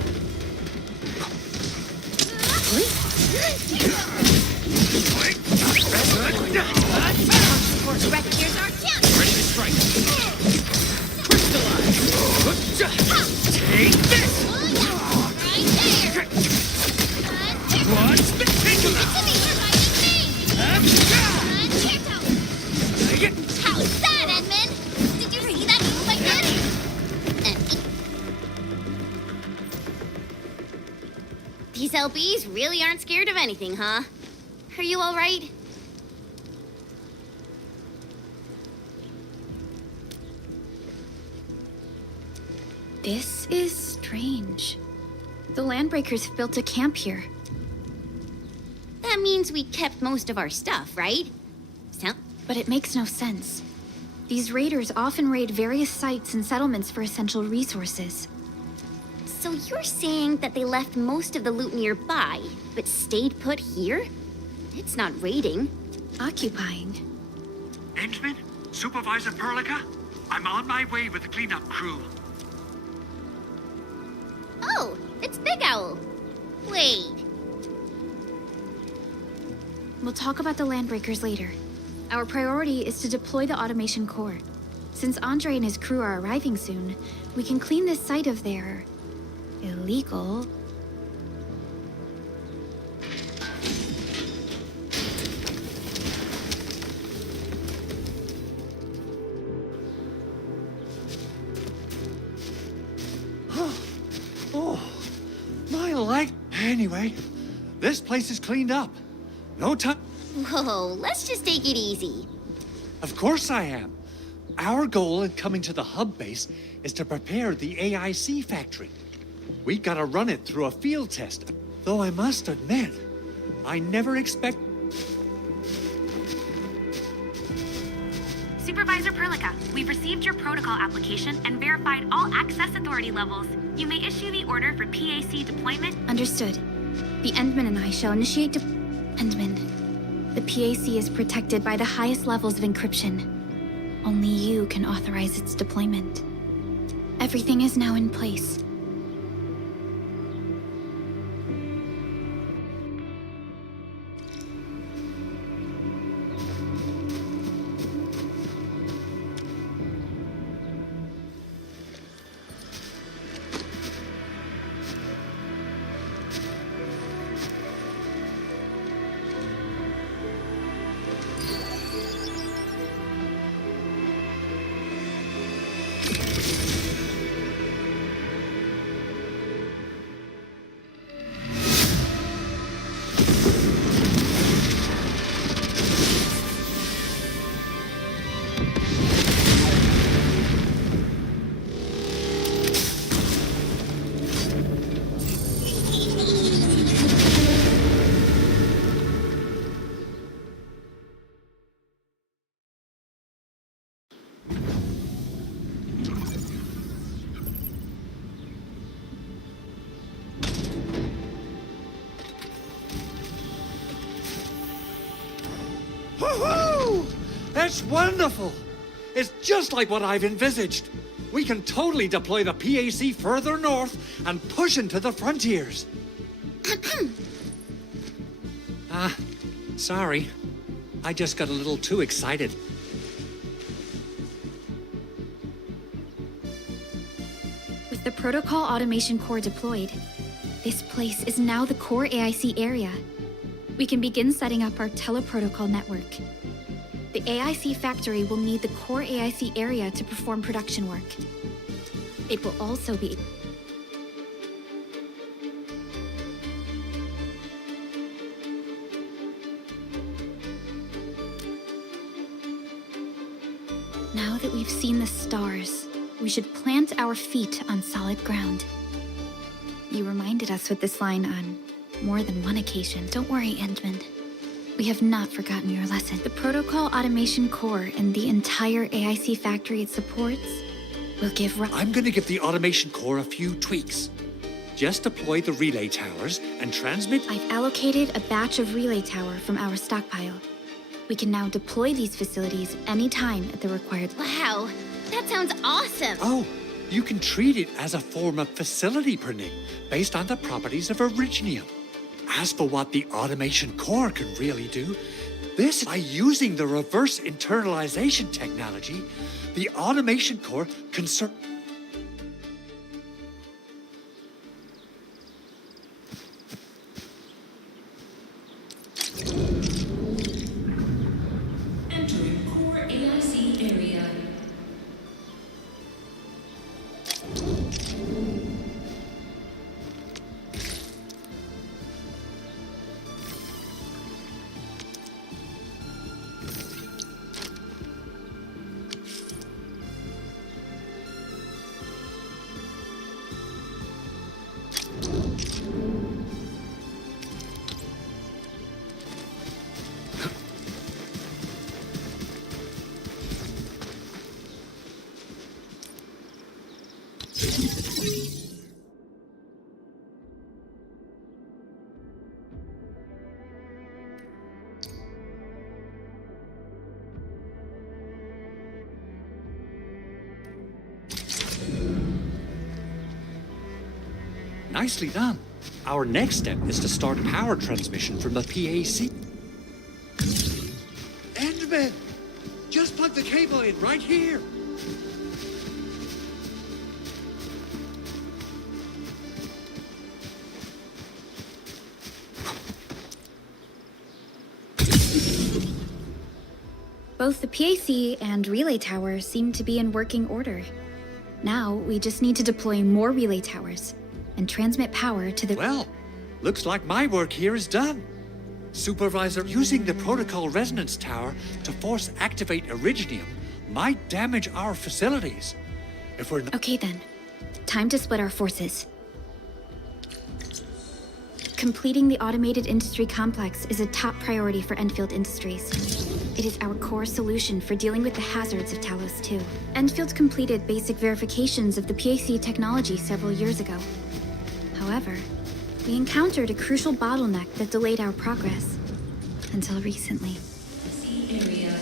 Right here's our chance! Ready to strike. Crystallize. Take this! Right there! Watch the Give it to me! You're hiding me! Check out! These LBs really aren't scared of anything, huh? Are you all right? This is strange. The Landbreakers have built a camp here. That means we kept most of our stuff, right? But it makes no sense. These raiders often raid various sites and settlements for essential resources. So you're saying that they left most of the loot nearby, but stayed put here? It's not raiding. Occupying. Endman? Supervisor Perlica? I'm on my way with the cleanup crew. Oh, it's Big Owl. Wait. We'll talk about the Landbreakers later. Our priority is to deploy the automation core. Since Andre and his crew are arriving soon, we can clean this site of their illegal. Oh, my leg. Anyway, this place is cleaned up. No time. Whoa, let's just take it easy. Of course I am. Our goal in coming to the hub base is to prepare the AIC factory. We gotta run it through a field test. Though I must admit, I never expect... Supervisor Perlica, we've received your protocol application and verified all access authority levels. You may issue the order for PAC deployment. Understood. The Endman and I shall initiate Endman. The PAC is protected by the highest levels of encryption. Only you can authorize its deployment. Everything is now in place. Woohoo! That's wonderful! It's just like what I've envisaged. We can totally deploy the PAC further north and push into the frontiers. Sorry. I just got a little too excited. With the protocol automation core deployed, this place is now the core AIC area. We can begin setting up our teleprotocol network. The AIC factory will need the core AIC area to perform production work. It will also be... Now that we've seen the stars, we should plant our feet on solid ground. You reminded us with this line on more than one occasion. Don't worry, Endman. We have not forgotten your lesson. The protocol automation core and the entire AIC factory it supports will give... I'm gonna give the automation core a few tweaks. Just deploy the relay towers and transmit... I've allocated a batch of relay tower from our stockpile. We can now deploy these facilities anytime at the required... Wow, that sounds awesome! Oh, you can treat it as a form of facility printing based on the properties of Originium. As for what the automation core can really do, this, by using the reverse internalization technology, the automation core can Entering core AIC area. Nicely done. Our next step is to start power transmission from the PAC. Endman! Just plug the cable in right here. Both the PAC and relay tower seem to be in working order. Now, we just need to deploy more relay towers and transmit power to the... Well, looks like my work here is done. Supervisor, using the protocol resonance tower to force activate Originium might damage our facilities. If we're not... Okay then. Time to split our forces. Completing the automated industry complex is a top priority for Endfield Industries. It is our core solution for dealing with the hazards of Talos 2. Endfield completed basic verifications of the PAC technology several years ago. However, we encountered a crucial bottleneck that delayed our progress. Until recently. Area.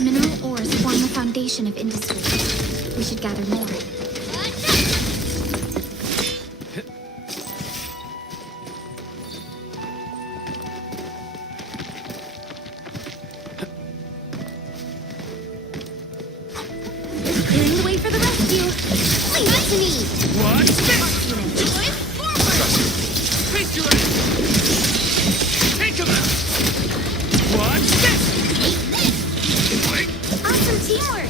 Mineral ores form the foundation of industry. We should gather more. Clearing the way for the rescue. Leave it to me. What's this? Going forward! Face your ass! Take him out! What's this? Awesome teamwork.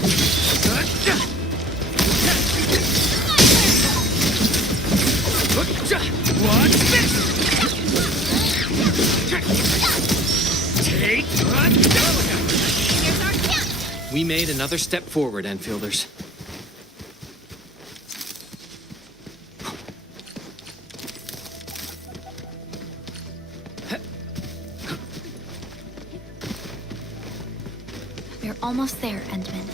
What's this? Take Here's our camp. We made another step forward, Enfielders. We're almost there, Endman.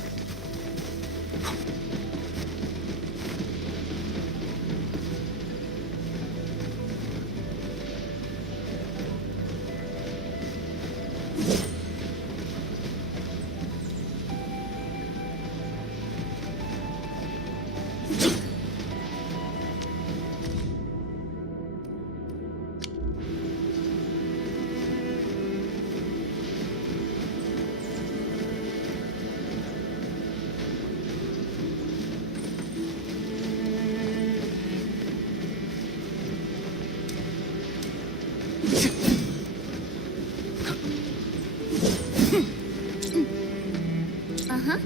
Uh-huh.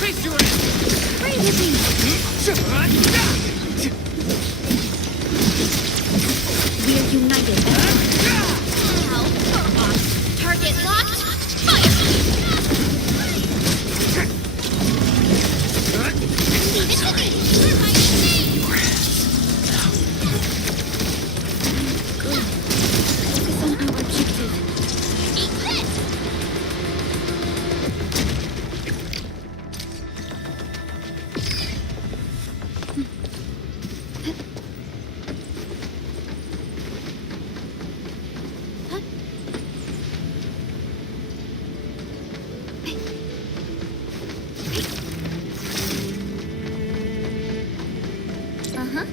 Face your ass! Breathe with me. Uh-huh.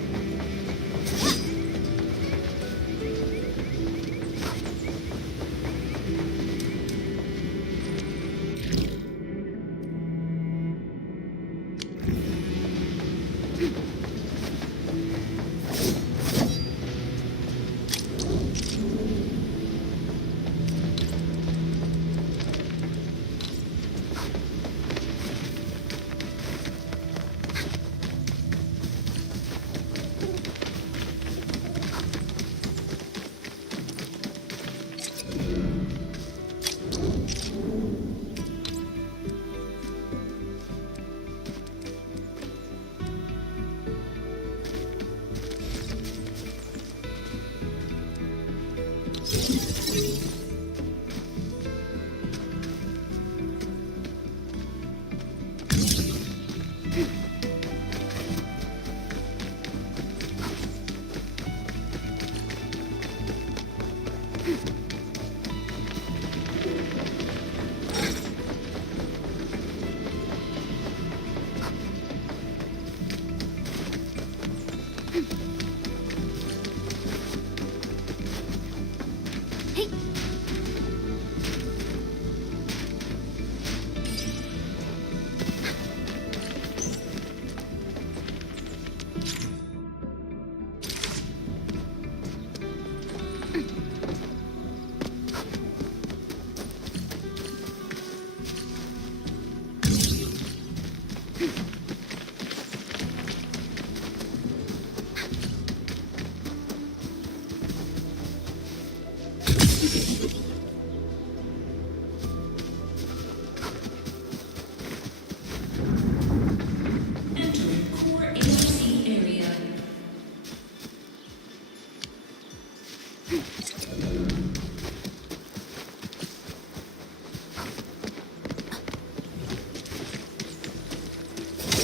Entering core AIC area.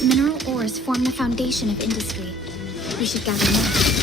Mineral ores form the foundation of industry. We should gather more.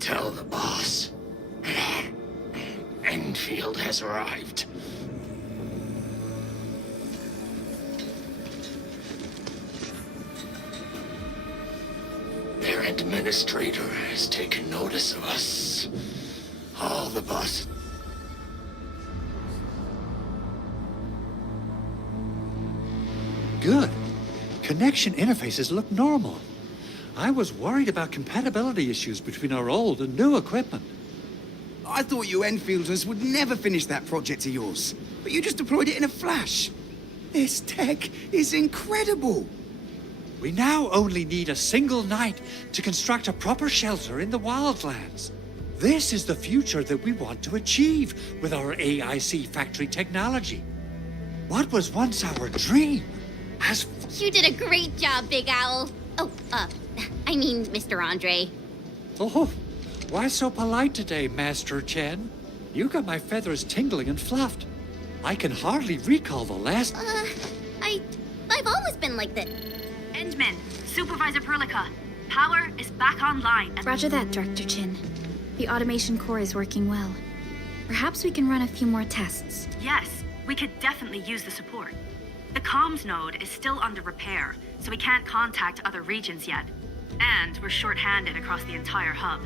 Tell the boss. Endfield has arrived. Their administrator has taken notice of us. All the boss. Good. Connection interfaces look normal. I was worried about compatibility issues between our old and new equipment. I thought you Enfielders would never finish that project of yours, but you just deployed it in a flash. This tech is incredible. We now only need a single night to construct a proper shelter in the wildlands. This is the future that we want to achieve with our AIC factory technology. What was once our dream has... You did a great job, Big Owl. Oh, I mean, Mr. Andre. Oh, why so polite today, Master Chen? You got my feathers tingling and fluffed. I can hardly recall the last... I've always been like that. Endman, Supervisor Perlica, power is back online. Roger that, Director Chin. The automation core is working well. Perhaps we can run a few more tests. Yes, we could definitely use the support. The comms node is still under repair, so we can't contact other regions yet. And we're short-handed across the entire hub.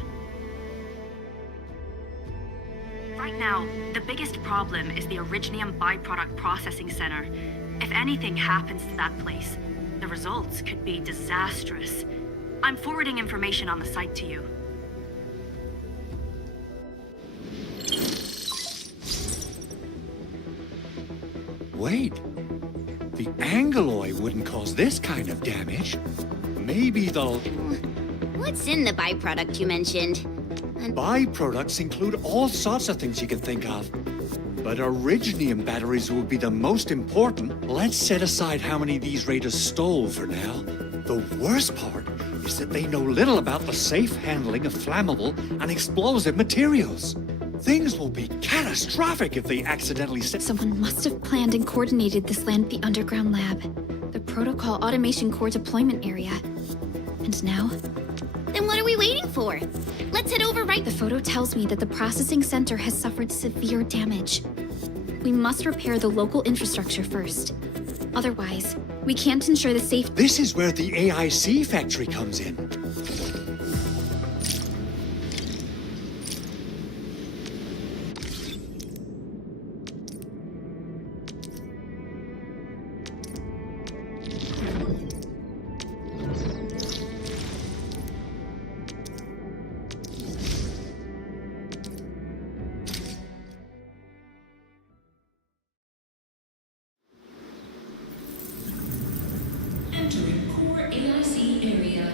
Right now, the biggest problem is the Originium byproduct processing center. If anything happens to that place, the results could be disastrous. I'm forwarding information on the site to you. Wait. The Angeloy wouldn't cause this kind of damage. Maybe they'll... What's in the byproduct you mentioned? Byproducts include all sorts of things you can think of. But Originium batteries will be the most important. Let's set aside how many these raiders stole for now. The worst part is that they know little about the safe handling of flammable and explosive materials. Things will be catastrophic if they accidentally set... Someone must have planned and coordinated this land at the underground lab. The Protocol Automation Core deployment area. And now? Then what are we waiting for? Let's head over right... The photo tells me that the processing center has suffered severe damage. We must repair the local infrastructure first. Otherwise, we can't ensure the safety... This is where the AIC factory comes in. Entering core AIC area.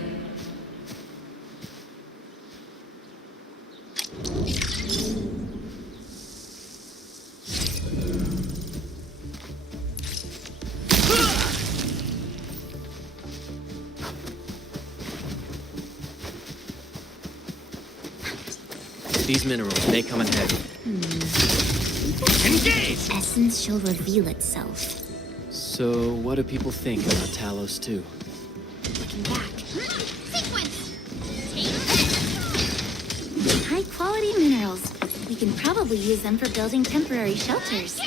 These minerals may come in handy. Engage! Essence shall reveal itself. So, what do people think about Talos 2? Looking back. Sequence! High quality minerals. We can probably use them for building temporary shelters.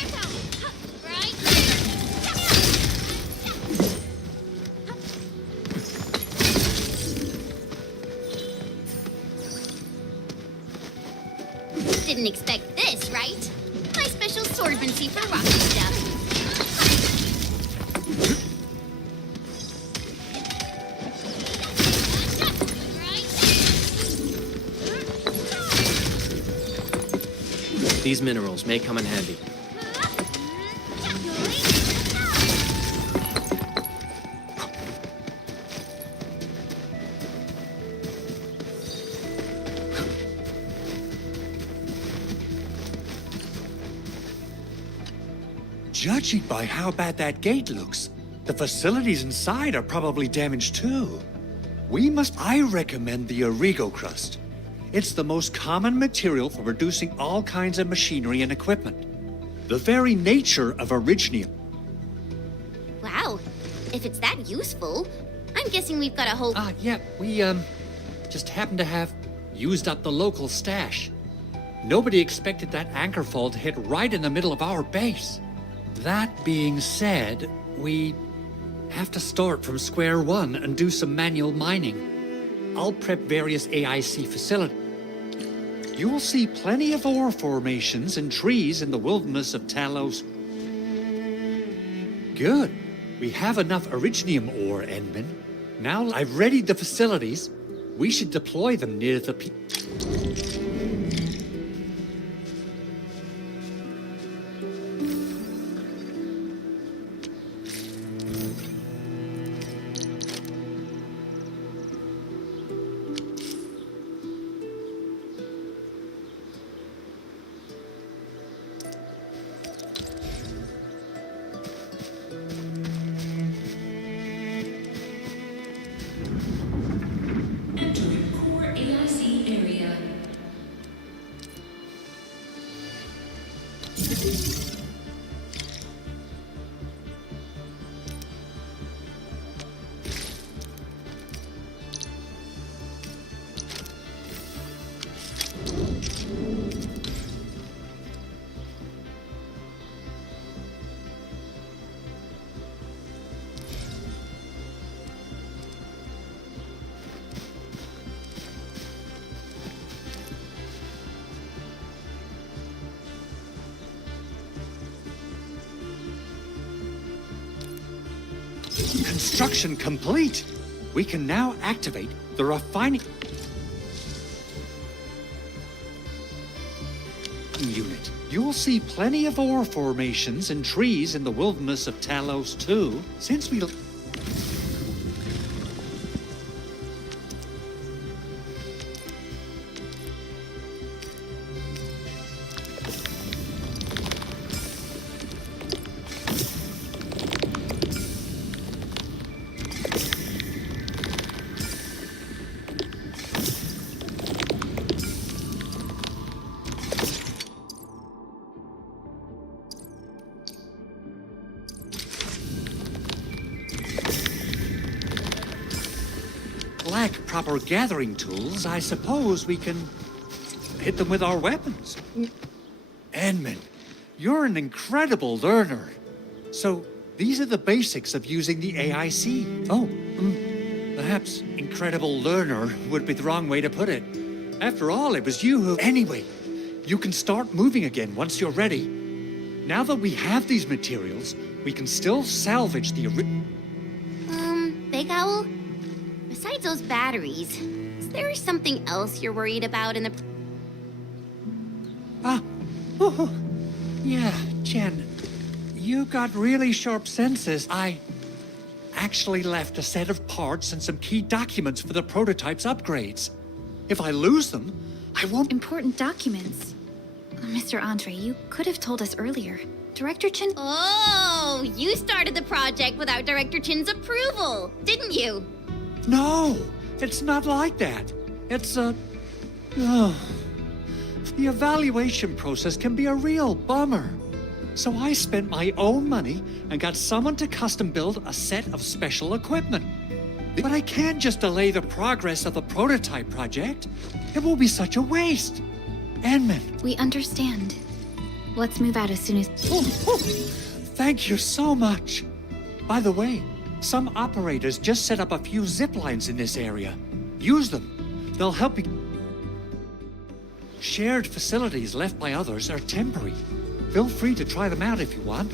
Didn't expect this, right? My special swordsmancy for rocky stuff. These minerals may come in handy. Judging by how bad that gate looks, the facilities inside are probably damaged too. I recommend the Origo crust. It's the most common material for producing all kinds of machinery and equipment. The very nature of Originium. Wow. If it's that useful, I'm guessing we've got a whole... Yeah, we, just happen to have used up the local stash. Nobody expected that anchor fall to hit right in the middle of our base. That being said, we have to start from square one and do some manual mining. I'll prep various AIC facilities. You will see plenty of ore formations and trees in the wilderness of Talos. Good. We have enough Originium ore, Endman. Now I've readied the facilities. We should deploy them near the Entering core AIC area. Construction complete. We can now activate the refining unit. You'll see plenty of ore formations and trees in the wilderness of Talos too. Since we... lack proper gathering tools, I suppose we can hit them with our weapons. Endman, you're an incredible learner. So, these are the basics of using the AIC. Oh, perhaps incredible learner would be the wrong way to put it. After all, it was you who... Anyway, you can start moving again once you're ready. Now that we have these materials, we can still salvage the Big Owl? Besides those batteries, is there something else you're worried about in the... Yeah, Jen. You got really sharp senses. I actually left a set of parts and some key documents for the prototype's upgrades. If I lose them, I won't... Important documents. Mr. Andre, you could have told us earlier. Director Chin... Oh, you started the project without Director Chin's approval, didn't you? No, it's not like that. It's the evaluation process can be a real bummer. So I spent my own money and got someone to custom build a set of special equipment. But I can't just delay the progress of the prototype project. It will be such a waste. Endman. We understand. Let's move out as soon as... Thank you so much. By the way, some operators just set up a few zip lines in this area. Use them. They'll help you. Shared facilities left by others are temporary. Feel free to try them out if you want.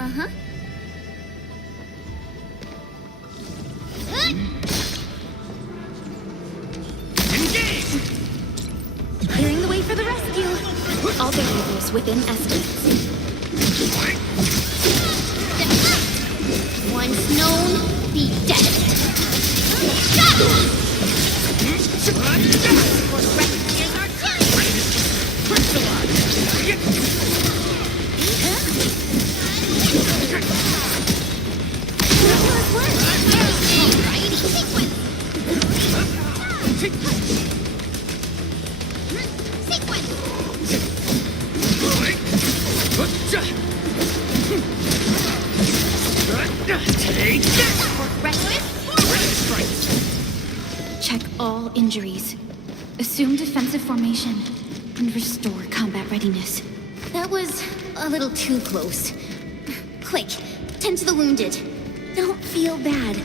Uh-huh. Clearing the way for the rescue. All variables within estimates. Once known, be dead. Check all injuries. Assume defensive formation. And restore combat readiness. That was a little too close. Quick, tend to the wounded. Don't feel bad.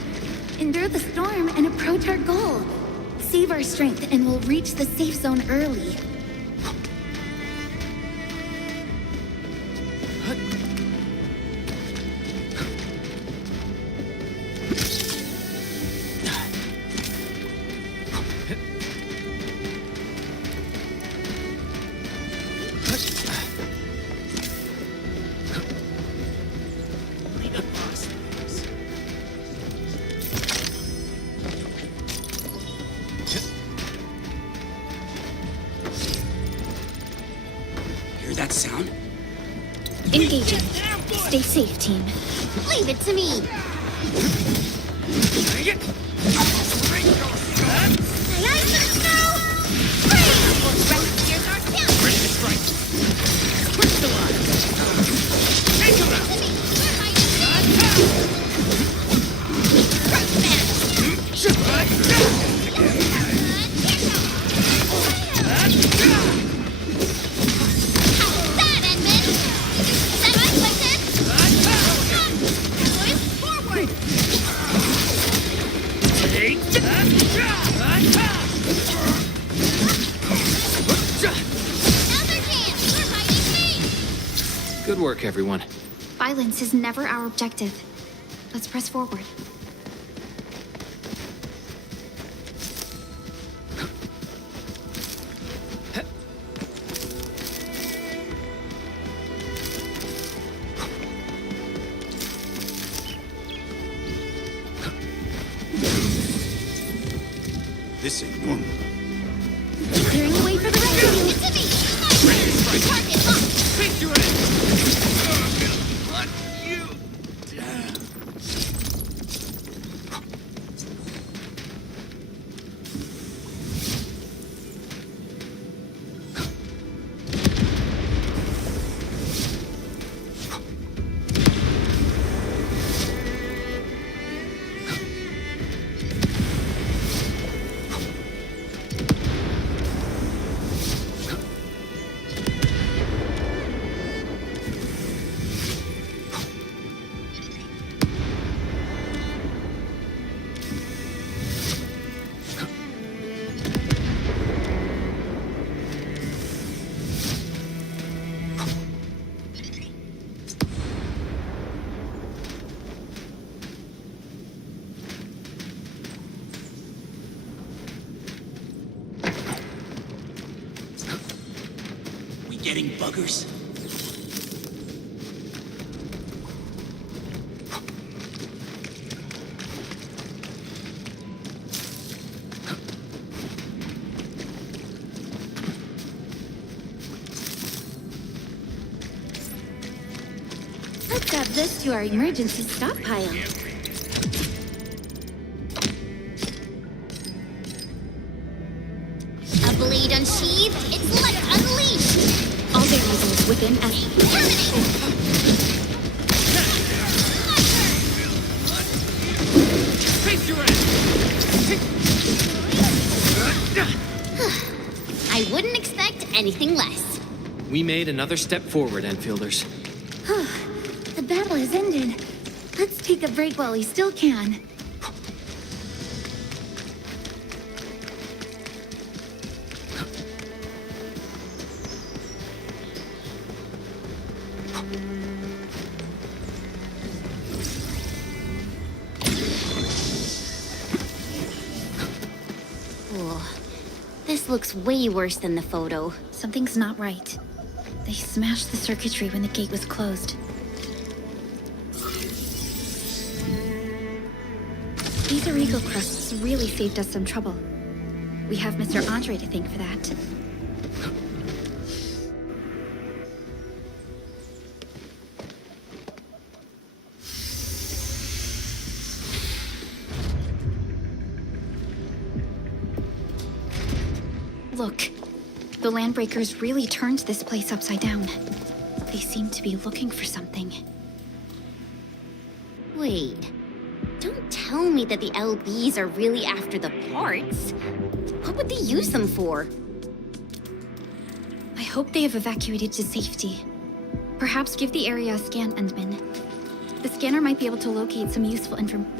Endure the storm and approach our goal. Save our strength and we'll reach the safe zone early. sound. Engaging. Stay safe, team. Leave it to me. Ready to strike. Crystallize. Take him out. Good work, everyone. Violence is never our objective. Let's press forward. This ain't normal. Clearing the way for the red team. It's a me. Target locked. Take your aim. Getting buggers? Let's add this to our emergency stockpile. A blade unsheathed, its light unleashed! All variables within S. Terminate! Face your aim. I wouldn't expect anything less. We made another step forward, Enfielders. The battle has ended. Let's take a break while we still can. This looks way worse than the photo. Something's not right. They smashed the circuitry when the gate was closed. These illegal crusts really saved us some trouble. We have Mr. Andre to thank for that. Look, the Landbreakers really turned this place upside down. They seem to be looking for something. Wait. Don't tell me that the LBs are really after the parts. What would they use them for? I hope they have evacuated to safety. Perhaps give the area a scan, Endman. The scanner might be able to locate some useful information.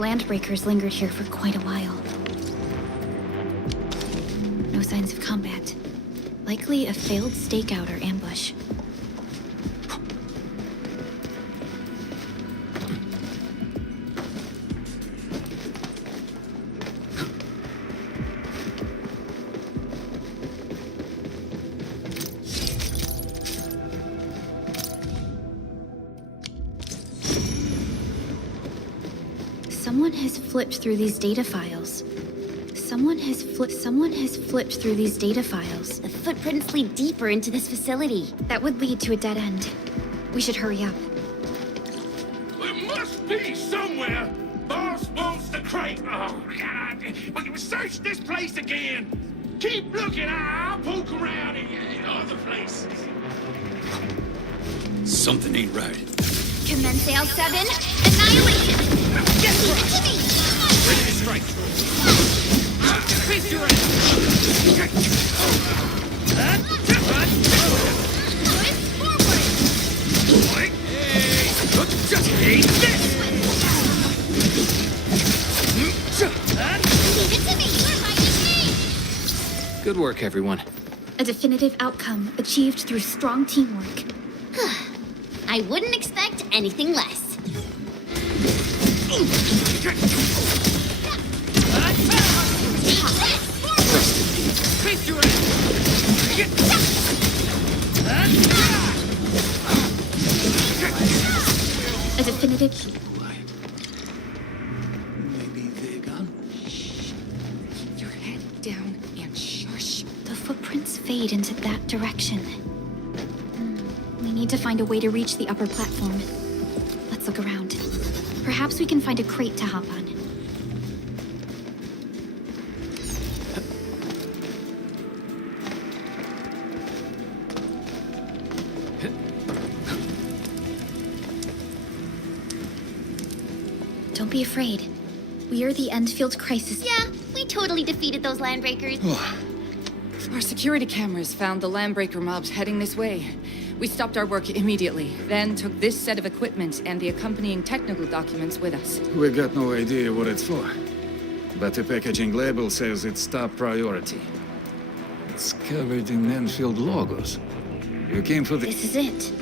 landbreakers lingered here for quite a while. No signs of combat. Likely a failed stakeout or ambush. Someone has flipped through these data files. Someone has flipped through these data files. The footprints lead deeper into this facility. That would lead to a dead end. We should hurry up. There must be somewhere. Boss wants the crate. Oh, God. We search this place again. Keep looking. I'll poke around in other places. Something ain't right. Commence AL7. Annihilation! Get Leave it to me! ready to strike. Face your ass. Forward! Hey, just hate this. Leave it to me! You're my machine! Good work, everyone. A definitive outcome achieved through strong teamwork. I wouldn't expect anything less. Face your ass. A definitive... Maybe they're gone. Keep your head down and shush. The footprints fade into that direction. We need to find a way to reach the upper platform. Let's look around. Perhaps we can find a crate to hop on. Don't be afraid. We are the Endfield crisis. Yeah, we totally defeated those landbreakers. Our security cameras found the landbreaker mobs heading this way. We stopped our work immediately, then took this set of equipment and the accompanying technical documents with us. We got no idea what it's for. But the packaging label says it's top priority. It's covered in Enfield logos. You came for the... This is it.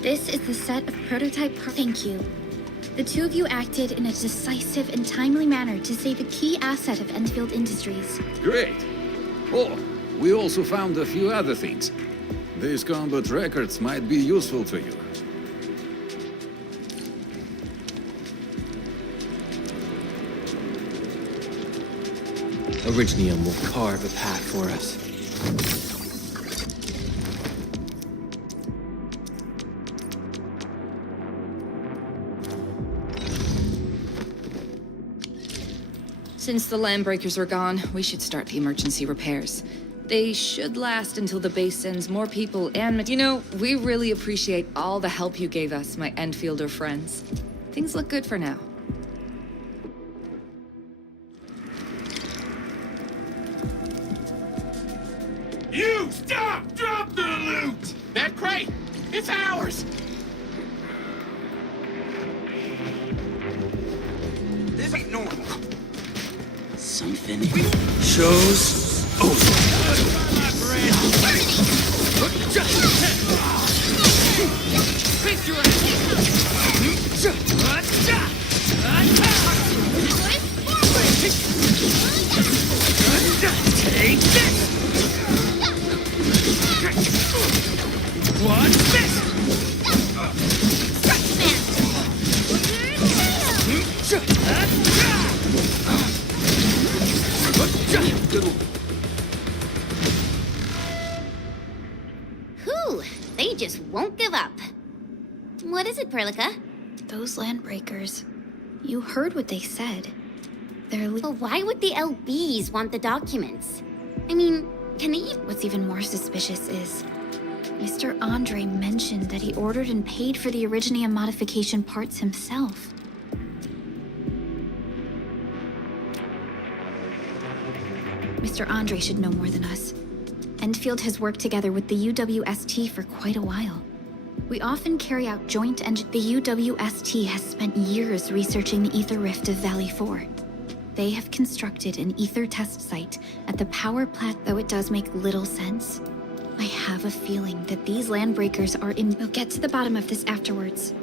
This is the set of prototype Thank you. The two of you acted in a decisive and timely manner to save a key asset of Endfield Industries. Great. Oh, we also found a few other things. These combat records might be useful to you. Orignium will carve a path for us. Since the landbreakers are gone, we should start the emergency repairs. They should last until the base sends more people and... You know, we really appreciate all the help you gave us, my Enfielder friends. Things look good for now. You stop! Drop the loot! That crate! It's ours! This ain't normal. Something shows over. Face your Take this! What's this? Whew, they just won't give up. What is it, Perlica? Those landbreakers. You heard what they said. They're... But why would the LBs want the documents? I mean, can they even... What's even more suspicious is... Mr. Andre mentioned that he ordered and paid for the Orignium modification parts himself. Mr. Andre should know more than us. Endfield has worked together with the UWST for quite a while. We often carry out joint engine. The UWST has spent years researching the ether rift of Valley 4. They have constructed an ether test site at the power plant, though it does make little sense. I have a feeling that these landbreakers are in. We'll get to the bottom of this afterwards.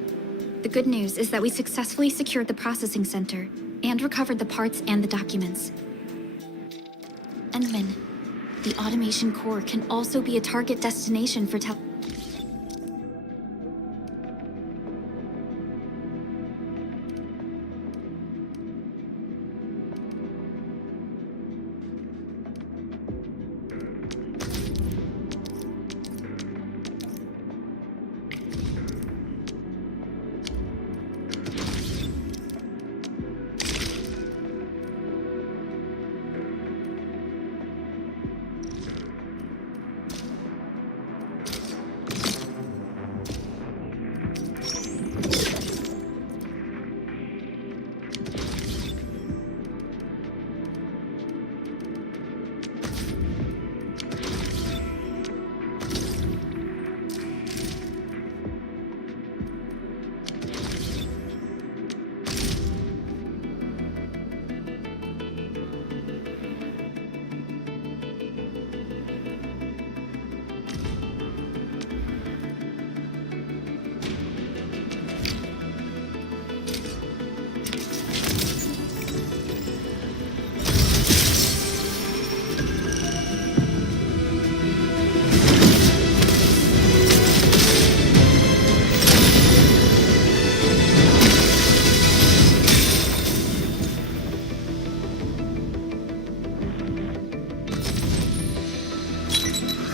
The good news is that we successfully secured the processing center and recovered the parts and the documents. Endman, the automation core can also be a target destination for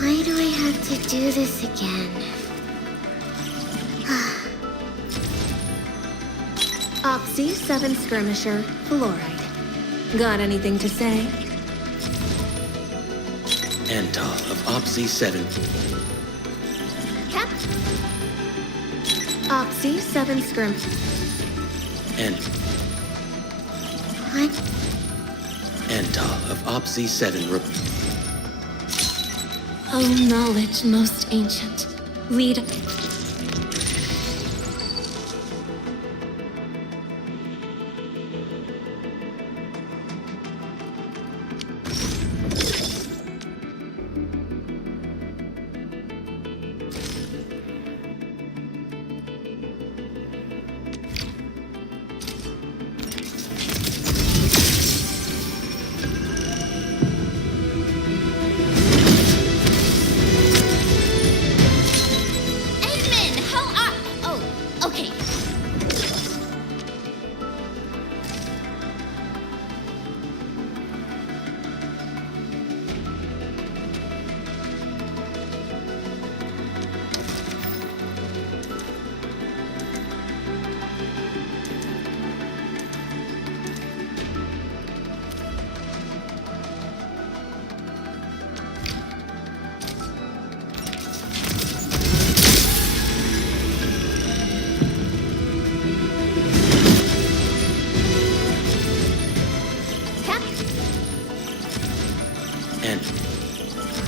Why do I have to do this again? Opsy 7 Skirmisher, Fluoride. Got anything to say? Antal of Opsy 7. Cap? Opsy 7 Skirmisher. And What? Antal of Opsy 7. Oh, knowledge most ancient. Lead.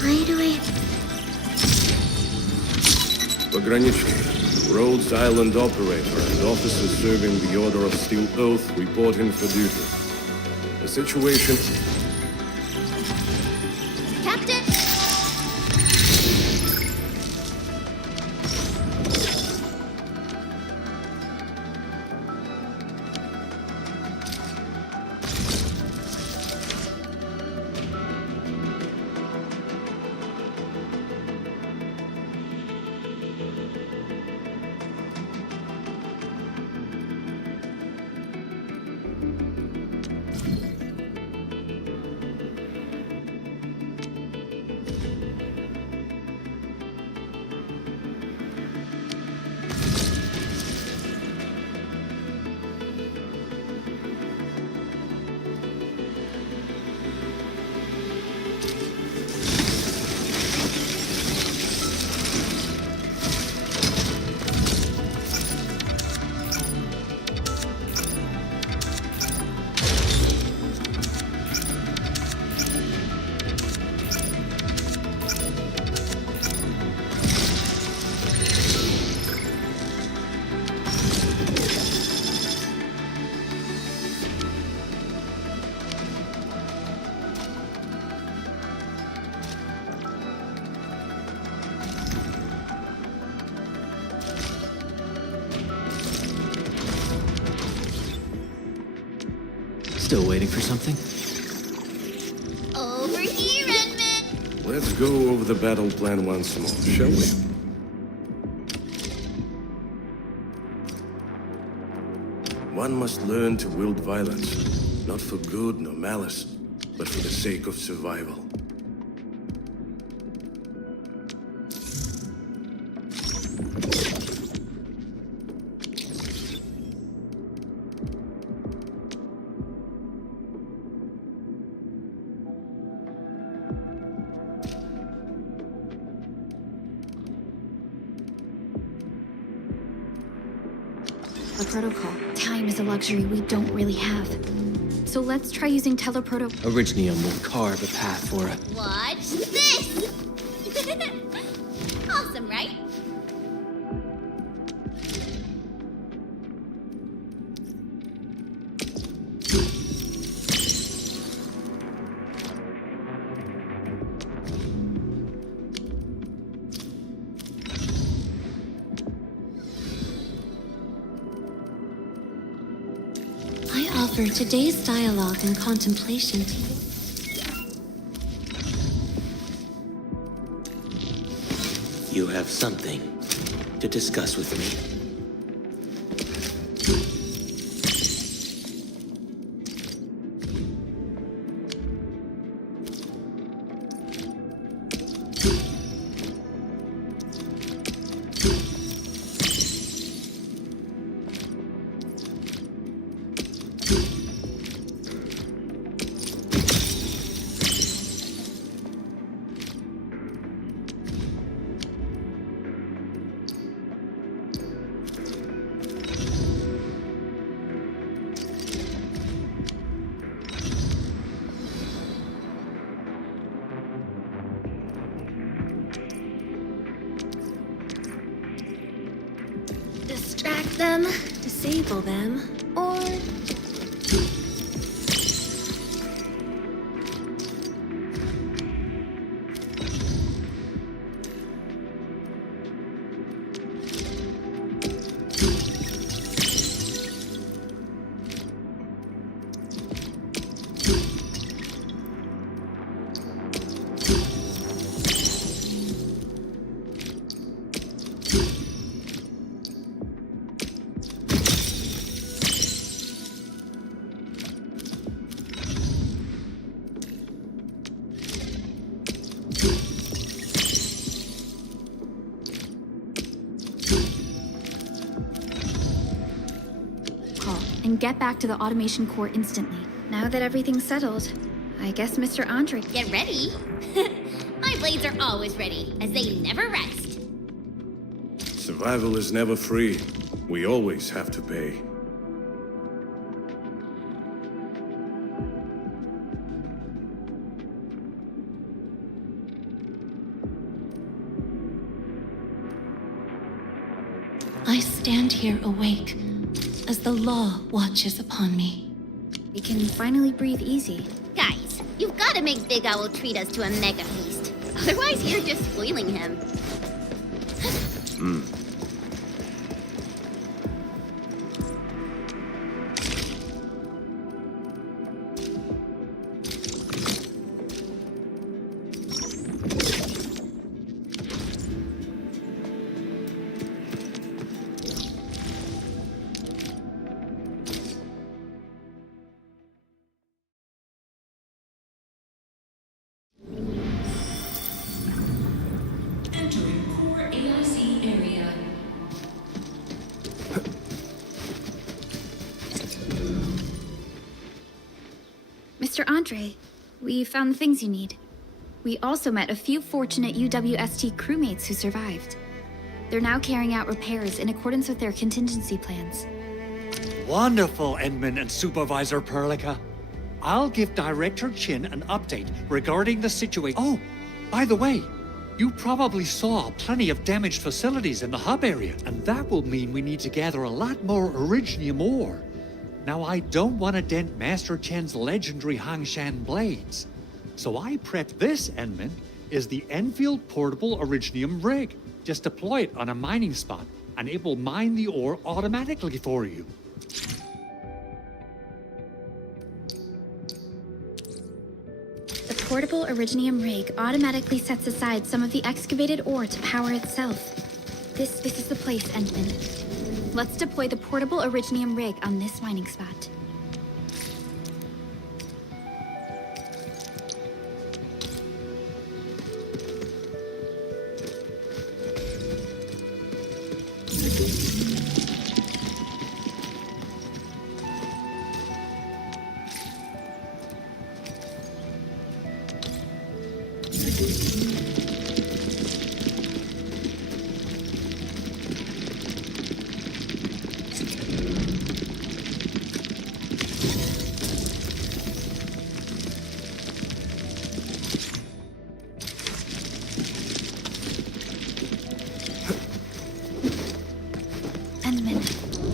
Why do I... Pogranicznik, Rhodes Island operator and officers serving the Order of Steel Oath reporting for duty. The situation... Captain! Still waiting for something? Over here, Edmund! Let's go over the battle plan once more, shall we? One must learn to wield violence, not for good nor malice, but for the sake of survival. A protocol. Time is a luxury we don't really have. So let's try using teleproto. Originium will carve a path for it. Watch this! Awesome, right? I offer today's dialogue and contemplation to you. You have something to discuss with me. Distract them, disable them, or... And get back to the automation core instantly. Now that everything's settled, I guess Mr. Andre... Get ready? My blades are always ready, as they never rest. Survival is never free. We always have to pay. I stand here awake, as the law watches upon me. We can finally breathe easy. Guys, you've got to make Big Owl treat us to a mega feast. Otherwise, you're just spoiling him. Entering core AIC area. Mr. Andre, we found the things you need. We also met a few fortunate UWST crewmates who survived. They're now carrying out repairs in accordance with their contingency plans. Wonderful, Edmund and Supervisor Perlica. I'll give Director Chin an update regarding the situation. Oh, by the way, you probably saw plenty of damaged facilities in the hub area, and that will mean we need to gather a lot more Originium ore. Now, I don't want to dent Master Chen's legendary Hangshan blades, so I prepped this, Edmund, is the Endfield portable Originium rig. Just deploy it on a mining spot, and it will mine the ore automatically for you. portable Originium rig automatically sets aside some of the excavated ore to power itself. This is the place, Endman. Let's deploy the portable Originium rig on this mining spot.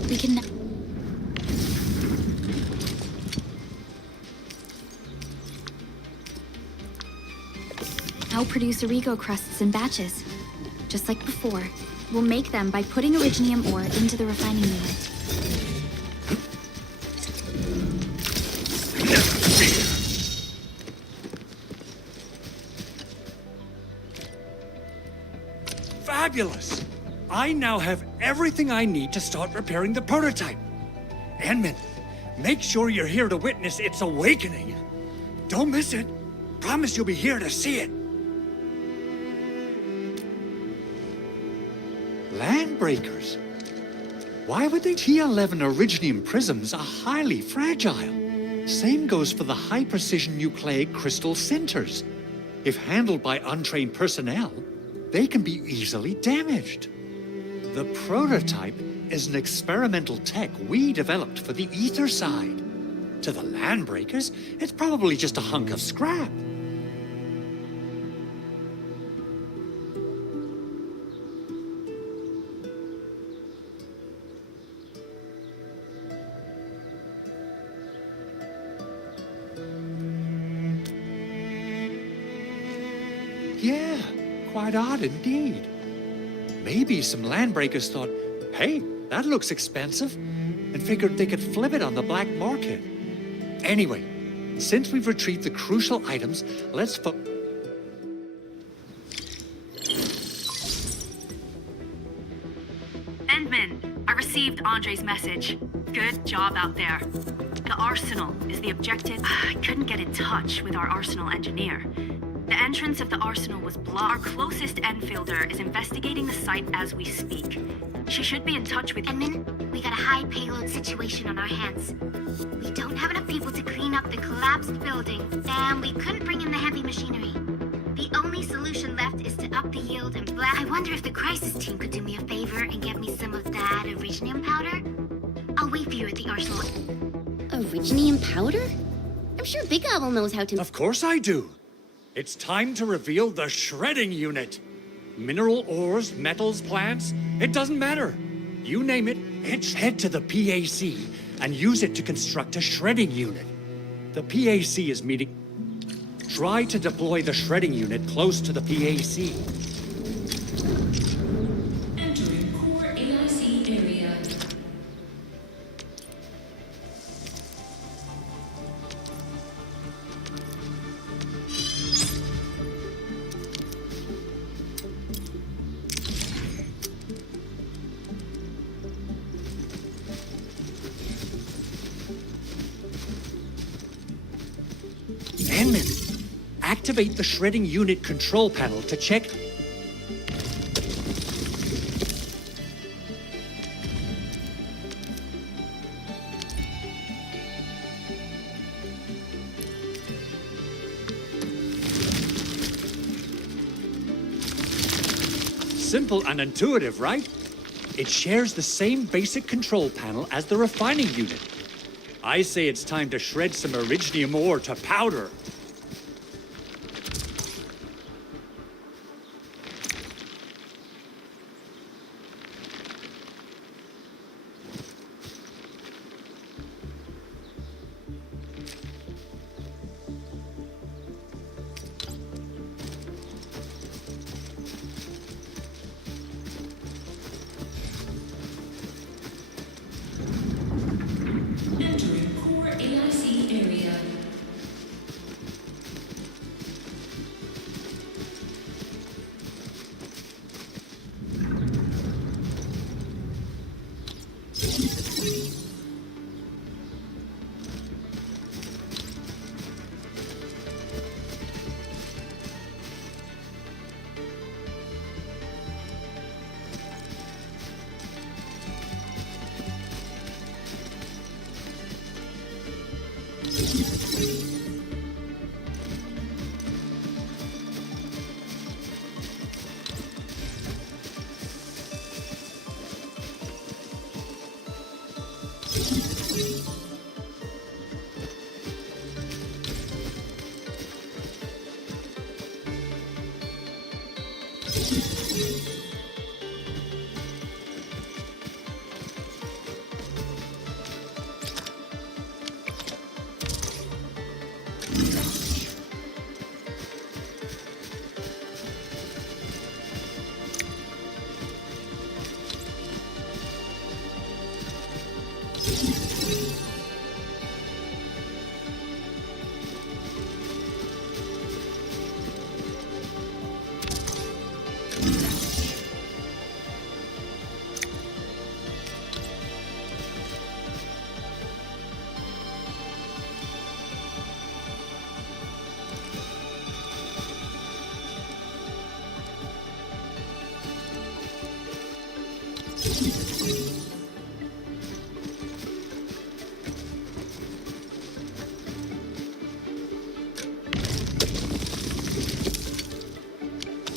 We can now produce Origo crusts in batches. Just like before, we'll make them by putting Originium ore into the refining unit. Fabulous! I now have everything I need to start repairing the prototype. Endman, make sure you're here to witness its awakening. Don't miss it. Promise you'll be here to see it. Landbreakers? Why would they? T11 Originium prisms are highly fragile. Same goes for the high-precision nucleic crystal centers. If handled by untrained personnel, they can be easily damaged. The prototype is an experimental tech we developed for the ether side. To the Landbreakers, it's probably just a hunk of scrap. Yeah, quite odd indeed. Maybe some Landbreakers thought, hey, that looks expensive, and figured they could flip it on the black market. Anyway, since we've retrieved the crucial items, let's Endman, I received Andre's message. Good job out there. The Arsenal is the objective. I couldn't get in touch with our Arsenal engineer. The entrance of the Arsenal was blocked. Our closest Enfielder is investigating the site as we speak. She should be in touch with you. Endman, we got a high payload situation on our hands. We don't have enough people to clean up the collapsed building, and we couldn't bring in the heavy machinery. The only solution left is to up the yield and blast. I wonder if the crisis team could do me a favor and get me some of that Originium powder? I'll wait for you at the Arsenal. Originium powder? I'm sure Big Owl knows how to... Of course I do. It's time to reveal the shredding unit. Mineral ores, metals, plants, it doesn't matter. You name it, it's head to the PAC and use it to construct a shredding unit. The PAC is meeting. Try to deploy the shredding unit close to the PAC. Entering core AIC area. Endman, activate the shredding unit control panel to check. Simple and intuitive, right? It shares the same basic control panel as the refining unit. I say it's time to shred some Originium ore to powder.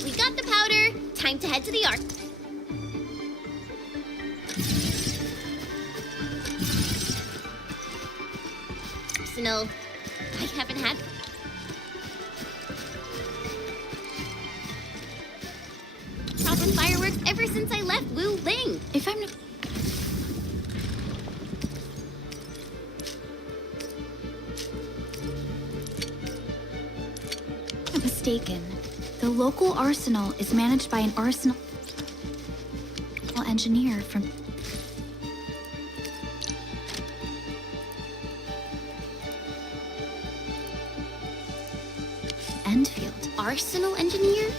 We got the powder. Time to head to the Ark. Arsenal. I haven't had. Proper fireworks ever since I left Wu Ling. If I'm not mistaken, the local arsenal is managed by an arsenal engineer from Endfield. Arsenal engineer?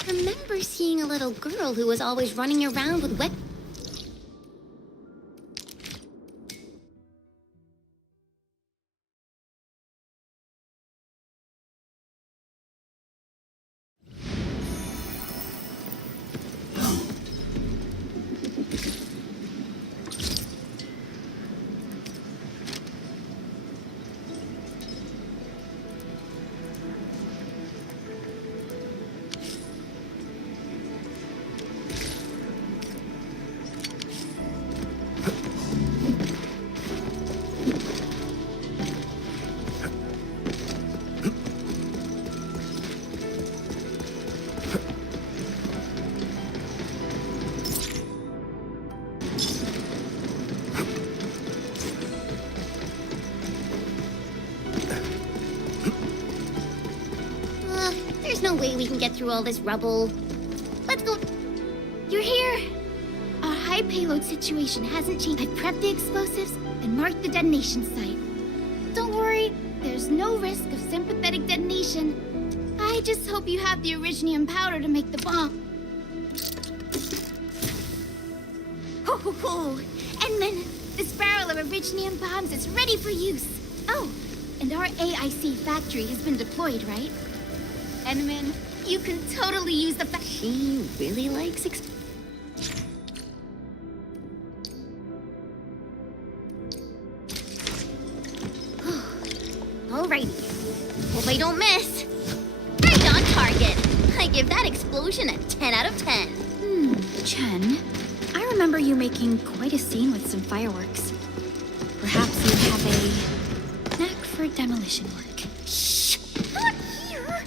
I remember seeing a little girl who was always running around with wet. There's no way we can get through all this rubble. Let's go. You're here! Our high payload situation hasn't changed. I prepped the explosives and marked the detonation site. Don't worry, there's no risk of sympathetic detonation. I just hope you have the Originium powder to make the bomb. Ho ho ho! Endman, this barrel of Originium bombs is ready for use. Oh, and our AIC factory has been deployed, right? Endman, you can totally use the She really likes Alrighty. Hope I don't miss. Right on target. I give that explosion a 10 out of 10. Chen, I remember you making quite a scene with some fireworks. Perhaps you have a knack for demolition work. Shh! Not here!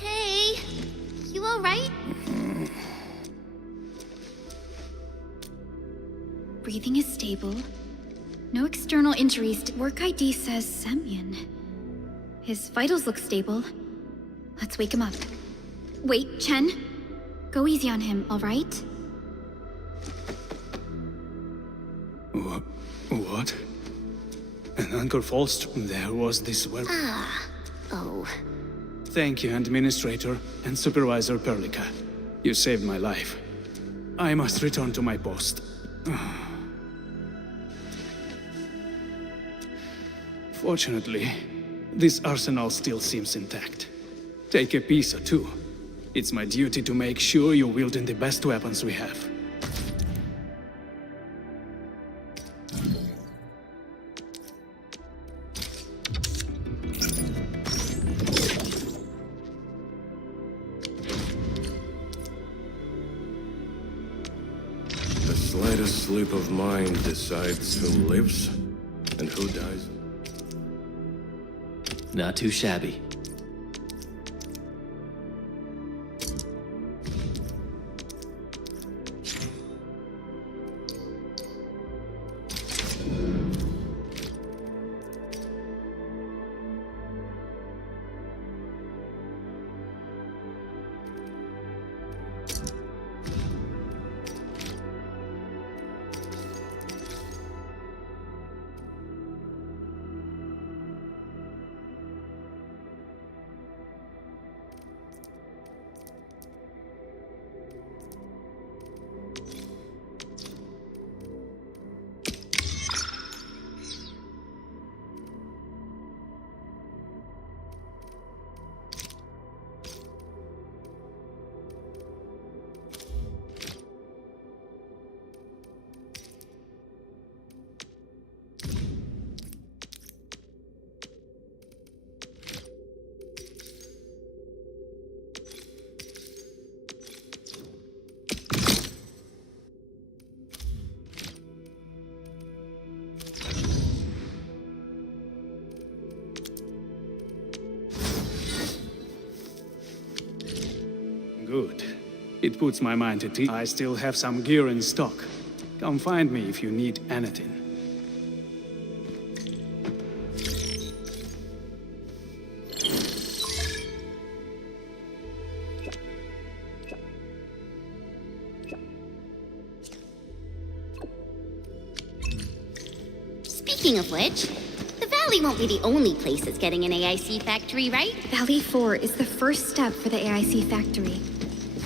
Hey, you alright? Breathing is stable. No external injuries. Work ID says Semyon. His vitals look stable. Let's wake him up. Wait, Chen. Go easy on him, all right? What? An Anchor Falstrom there was this well. Oh. Thank you, Administrator and Supervisor Perlica. You saved my life. I must return to my post. Fortunately, this arsenal still seems intact. Take a piece or two. It's my duty to make sure you're wielding the best weapons we have. slightest slip of mine decides who lives and who dies. Not too shabby. Good. It puts my mind at ease. I still have some gear in stock. Come find me if you need anything. Speaking of which, the Valley won't be the only place that's getting an AIC factory, right? Valley 4 is the first step for the AIC factory.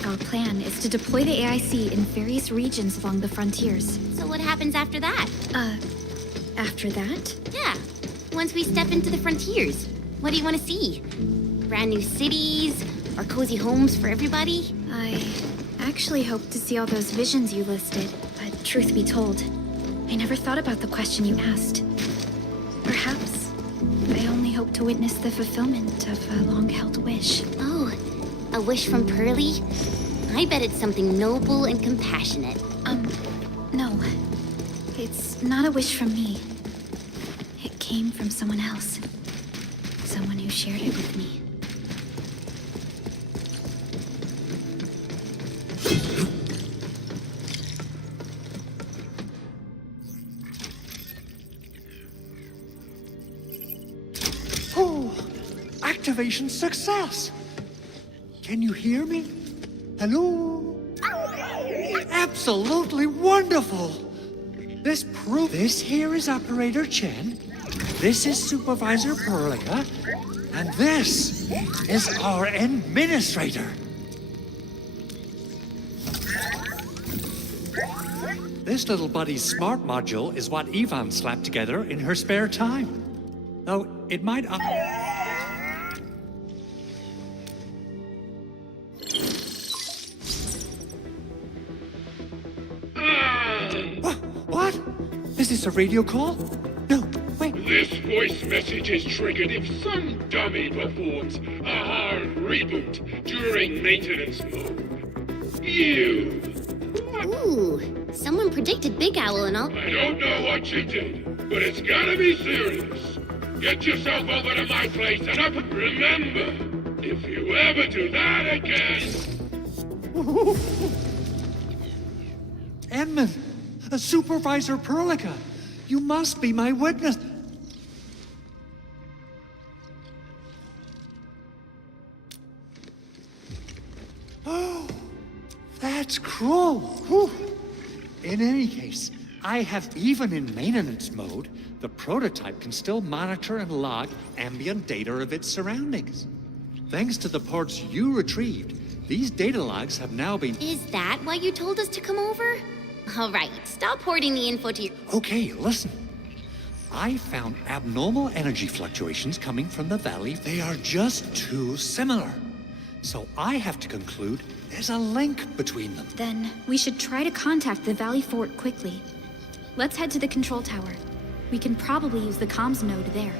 Our plan is to deploy the AIC in various regions along the frontiers. So what happens after that? After that? Yeah, once we step into the frontiers, what do you want to see? Brand new cities, or cozy homes for everybody? I actually hope to see all those visions you listed, but truth be told, I never thought about the question you asked. Perhaps I only hope to witness the fulfillment of a long-held wish. Oh, a wish from Pearly? I bet it's something noble and compassionate. No. It's not a wish from me. It came from someone else. Someone who shared it with me. Oh, activation success! Can you hear me? Hello? Absolutely wonderful! This here is Operator Chen, this is Supervisor Perlica, and this is our Administrator. This little buddy's smart module is what Yvonne slapped together in her spare time. Though it might... What? Is this a radio call? No, wait. This voice message is triggered if some dummy performs a hard reboot during maintenance mode. You! Ooh, someone predicted Big Owl and all. I don't know what you did, but it's gotta be serious. Get yourself over to my place and up. Remember, if you ever do that again... Edmund, Supervisor Perlica, you must be my witness. Oh, that's cruel. Whew. In any case, I have even in maintenance mode, the prototype can still monitor and log ambient data of its surroundings. Thanks to the parts you retrieved, these data logs have now been... Is that why you told us to come over? All right, stop hoarding the info to your... Okay, listen. I found abnormal energy fluctuations coming from the valley. They are just too similar. So I have to conclude there's a link between them. Then we should try to contact the Valley Fort quickly. Let's head to the control tower. We can probably use the comms node there.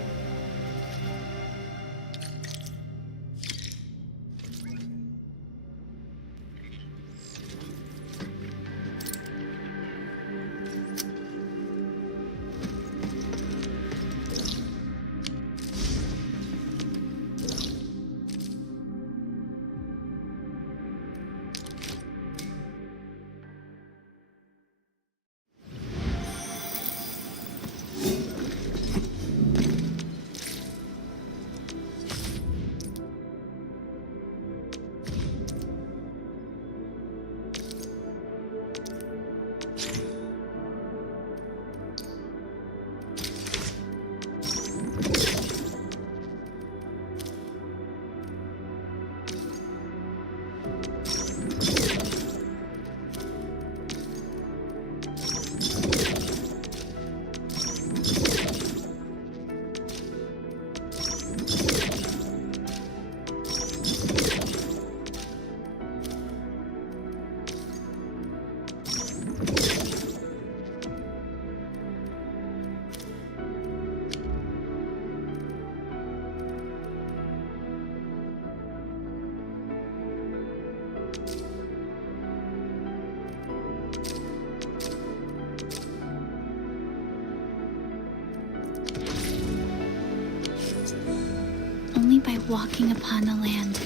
walking upon the land,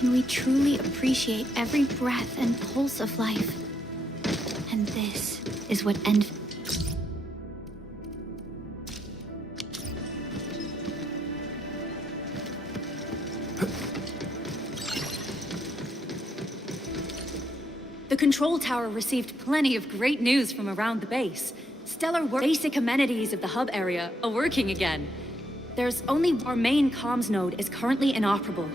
can we truly appreciate every breath and pulse of life. And this is what The control tower received plenty of great news from around the base. Stellar basic amenities of the hub area are working again. There's only our main comms node is currently inoperable.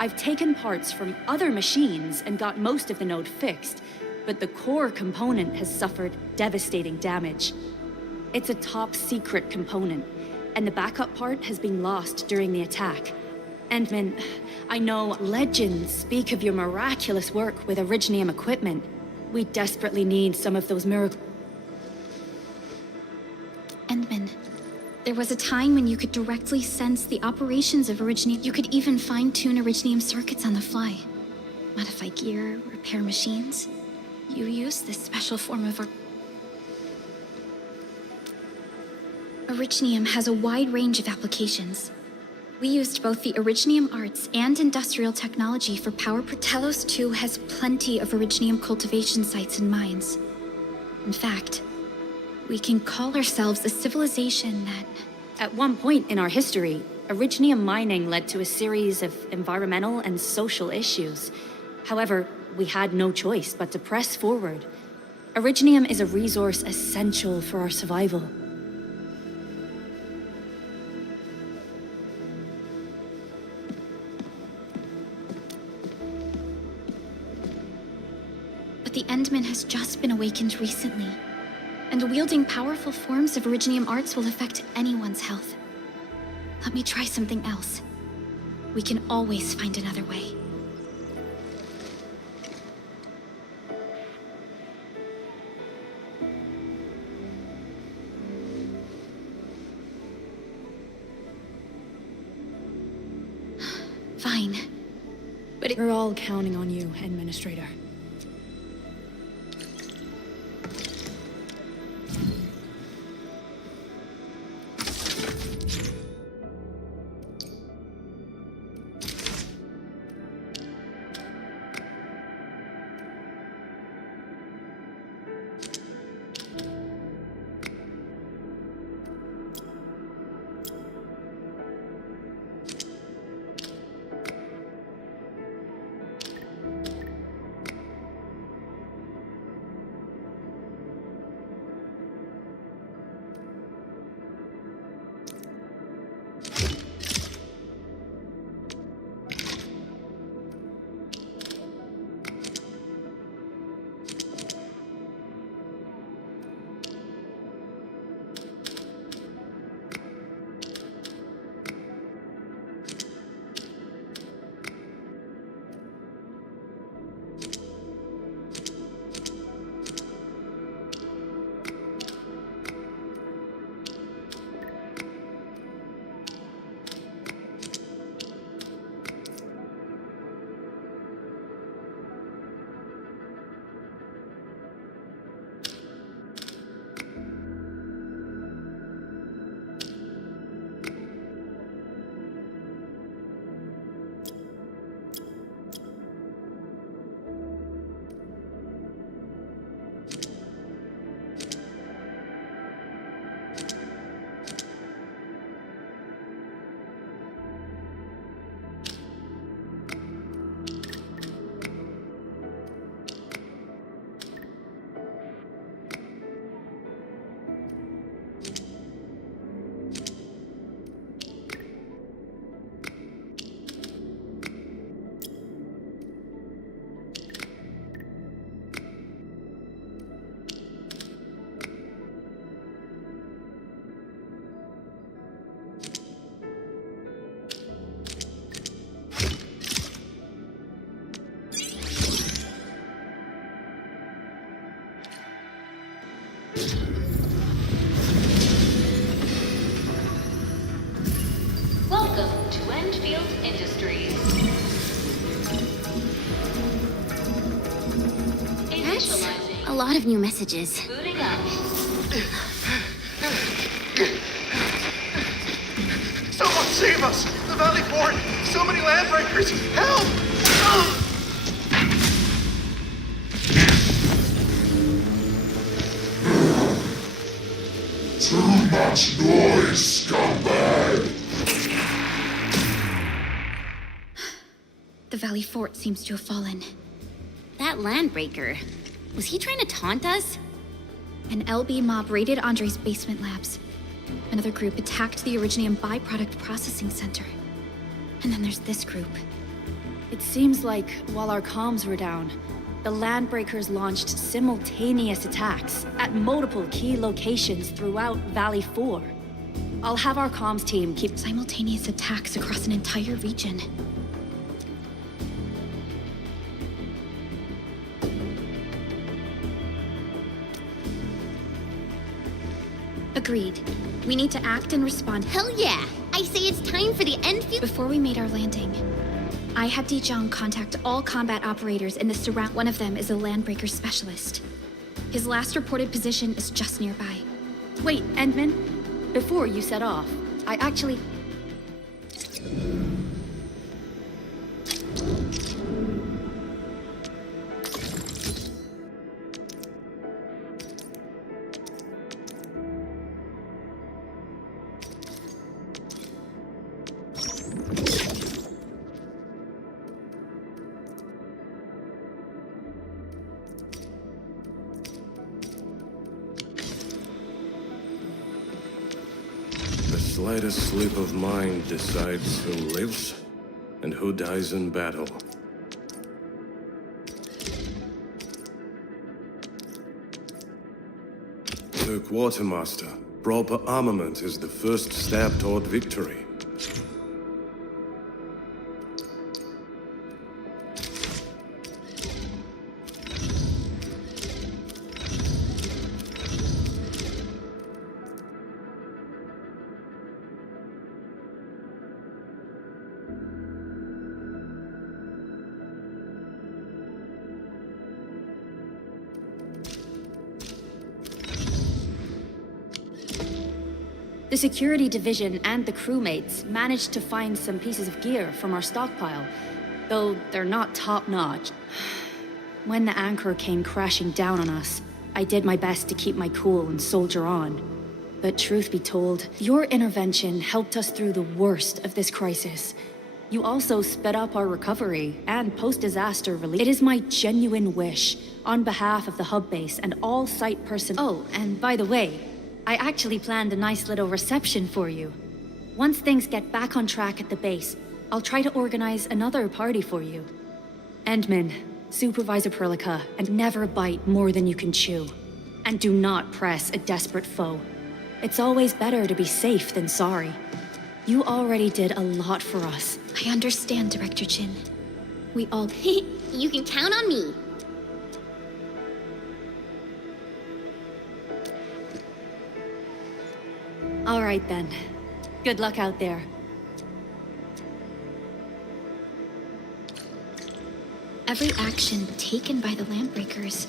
I've taken parts from other machines and got most of the node fixed, but the core component has suffered devastating damage. It's a top secret component, and the backup part has been lost during the attack. Endman, I know legends speak of your miraculous work with Originium equipment. We desperately need some of those miracles. Endman, there was a time when you could directly sense the operations of Originium. You could even fine-tune Originium circuits on the fly. Modify gear, repair machines. You use this special form of Originium has a wide range of applications. We used both the Originium arts and industrial technology for power. Talos 2 has plenty of Originium cultivation sites and mines. In fact, we can call ourselves a civilization that... At one point in our history, Originium mining led to a series of environmental and social issues. However, we had no choice but to press forward. Originium is a resource essential for our survival. But the Endman has just been awakened recently, and wielding powerful forms of Originium arts will affect anyone's health. Let me try something else. We can always find another way. Fine. But we're all counting on you, Administrator. Welcome to Endfield Industries. That's a lot of new messages. Booting up. Someone save us! the Valley Fort! So many landbreakers! Help! Too much noise, scumbag! The Valley Fort seems to have fallen. That landbreaker, was he trying to taunt us? An LB mob raided Andre's basement labs. Another group attacked the Originium byproduct processing center. And then there's this group. It seems like while our comms were down, the landbreakers launched simultaneous attacks at multiple key locations throughout Valley 4. I'll have our comms team keep simultaneous attacks across an entire region. Agreed. We need to act and respond. Hell yeah! I say it's time for the Endfield. Before we made our landing, I had Dijong contact all combat operators in the surround. One of them is a landbreaker specialist. His last reported position is just nearby. Wait, Endman, before you set off, I actually... The slightest slip of mind decides who lives and who dies in battle. To Quartermaster, proper armament is the first step toward victory. The security division and the crewmates managed to find some pieces of gear from our stockpile, though they're not top-notch. When the anchor came crashing down on us, I did my best to keep my cool and soldier on. But truth be told, your intervention helped us through the worst of this crisis. You also sped up our recovery and post-disaster relief. It is my genuine wish, on behalf of the hub base and all site personnel. Oh, and by the way, I actually planned a nice little reception for you. Once things get back on track at the base, I'll try to organize another party for you. Endman, Supervisor Perlica, and never bite more than you can chew. And do not press a desperate foe. It's always better to be safe than sorry. You already did a lot for us. I understand, Director Chin. We all... You can count on me. All right then. Good luck out there. Every action taken by the Landbreakers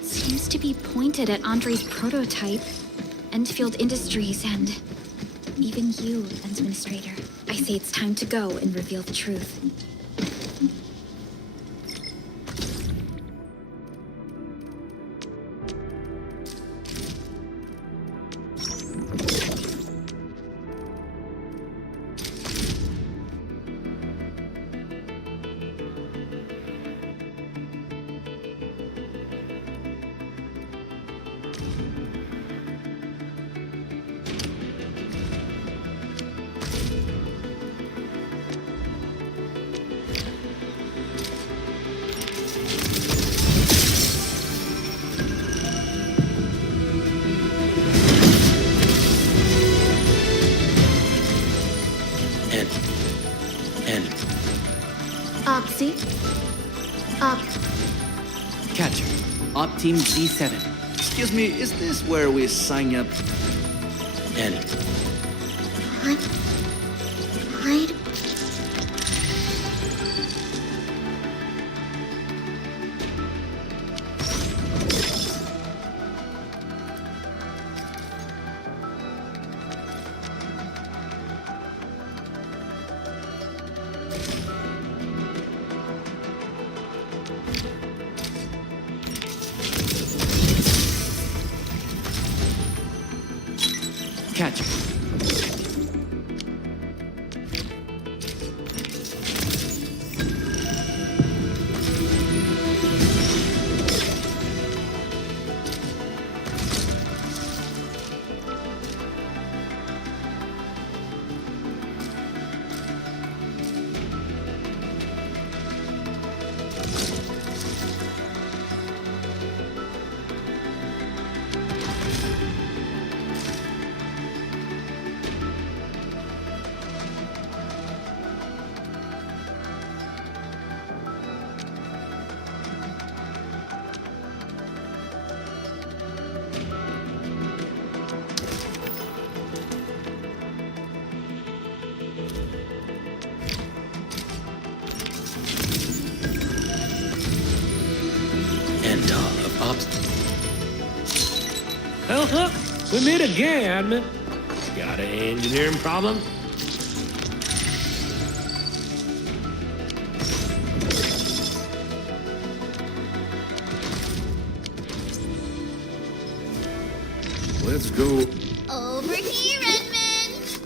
seems to be pointed at Andre's prototype, Endfield Industries, and even you, Administrator. I say it's time to go and reveal the truth. Catcher, Op Team Z7. Excuse me, is this where we sign up? Annie. Hide. Catch. We meet again. Got an engineering problem? Let's go. Over here, Edmund!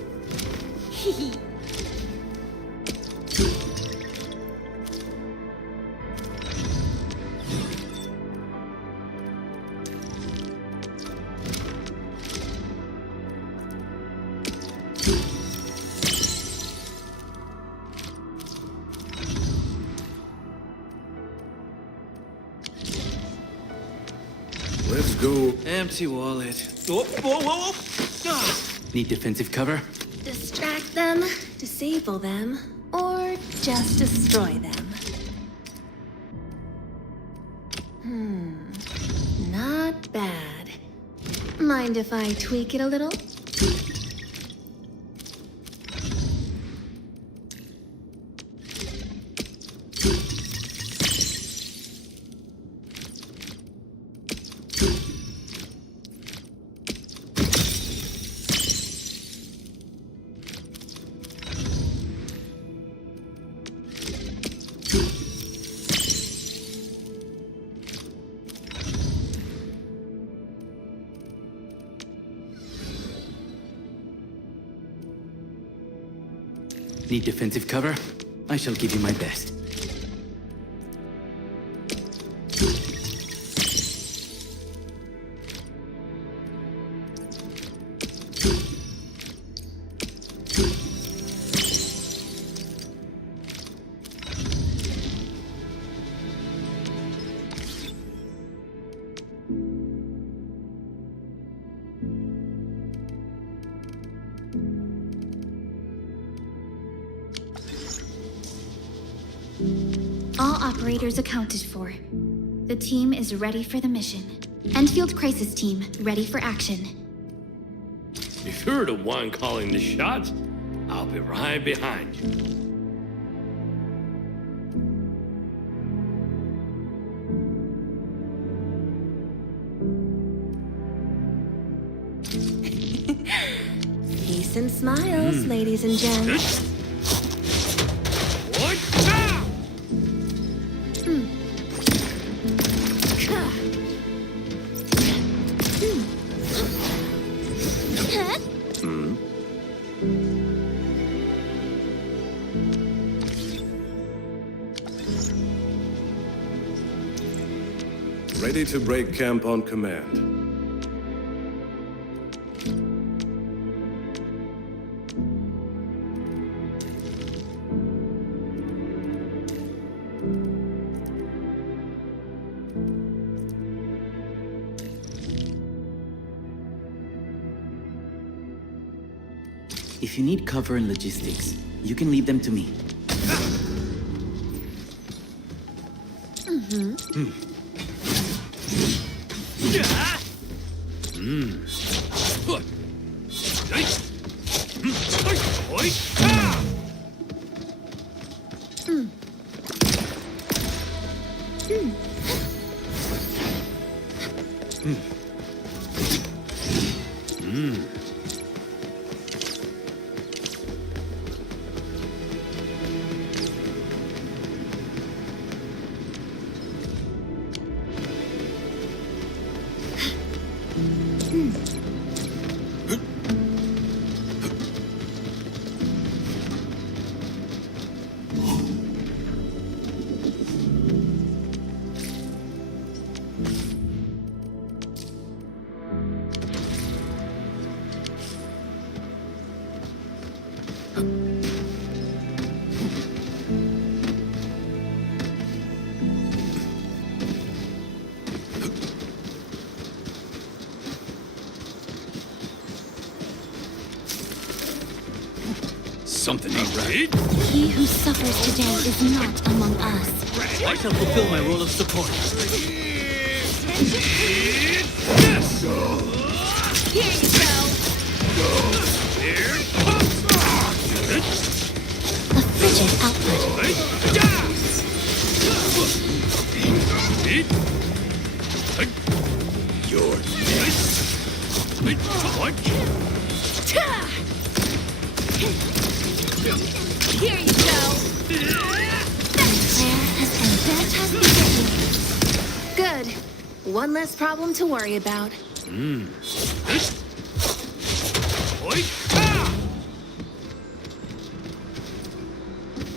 Let's go. Empty wallet. Whoa, whoa, whoa, whoa. Need defensive cover? Distract them, disable them, or just destroy them. Not bad. Mind if I tweak it a little? Need defensive cover? I shall give you my best. All operators accounted for. The team is ready for the mission. Endfield Crisis Team, ready for action. If you're the one calling the shots, I'll be right behind you. Peace and smiles, ladies and gents. Ready to break camp on command. If you need cover and logistics, you can leave them to me. Something ain't right. He who suffers today is not among us. I shall fulfill my role of support. Here you go. A frigid output. You're Here you go. That has begun. Good. One less problem to worry about.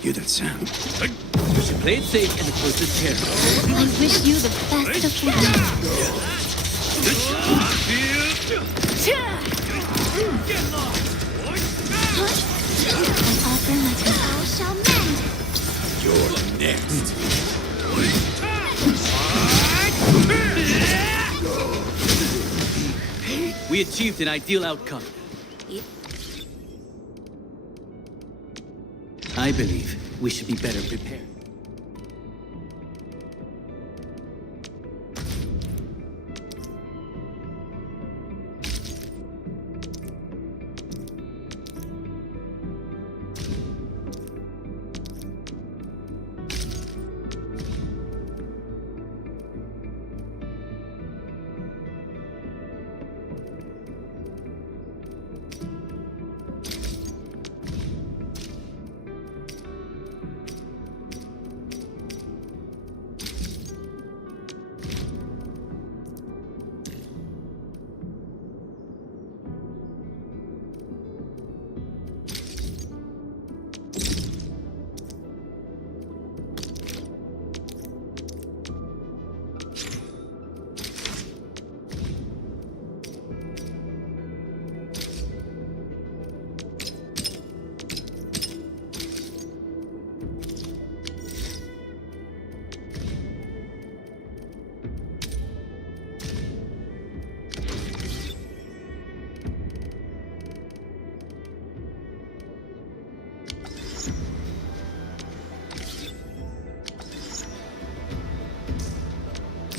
Hear that sound? We should play it safe in the closest pair. I wish you the best of fortune. I offer my vow shall mend. You're next. We achieved an ideal outcome. I believe we should be better prepared.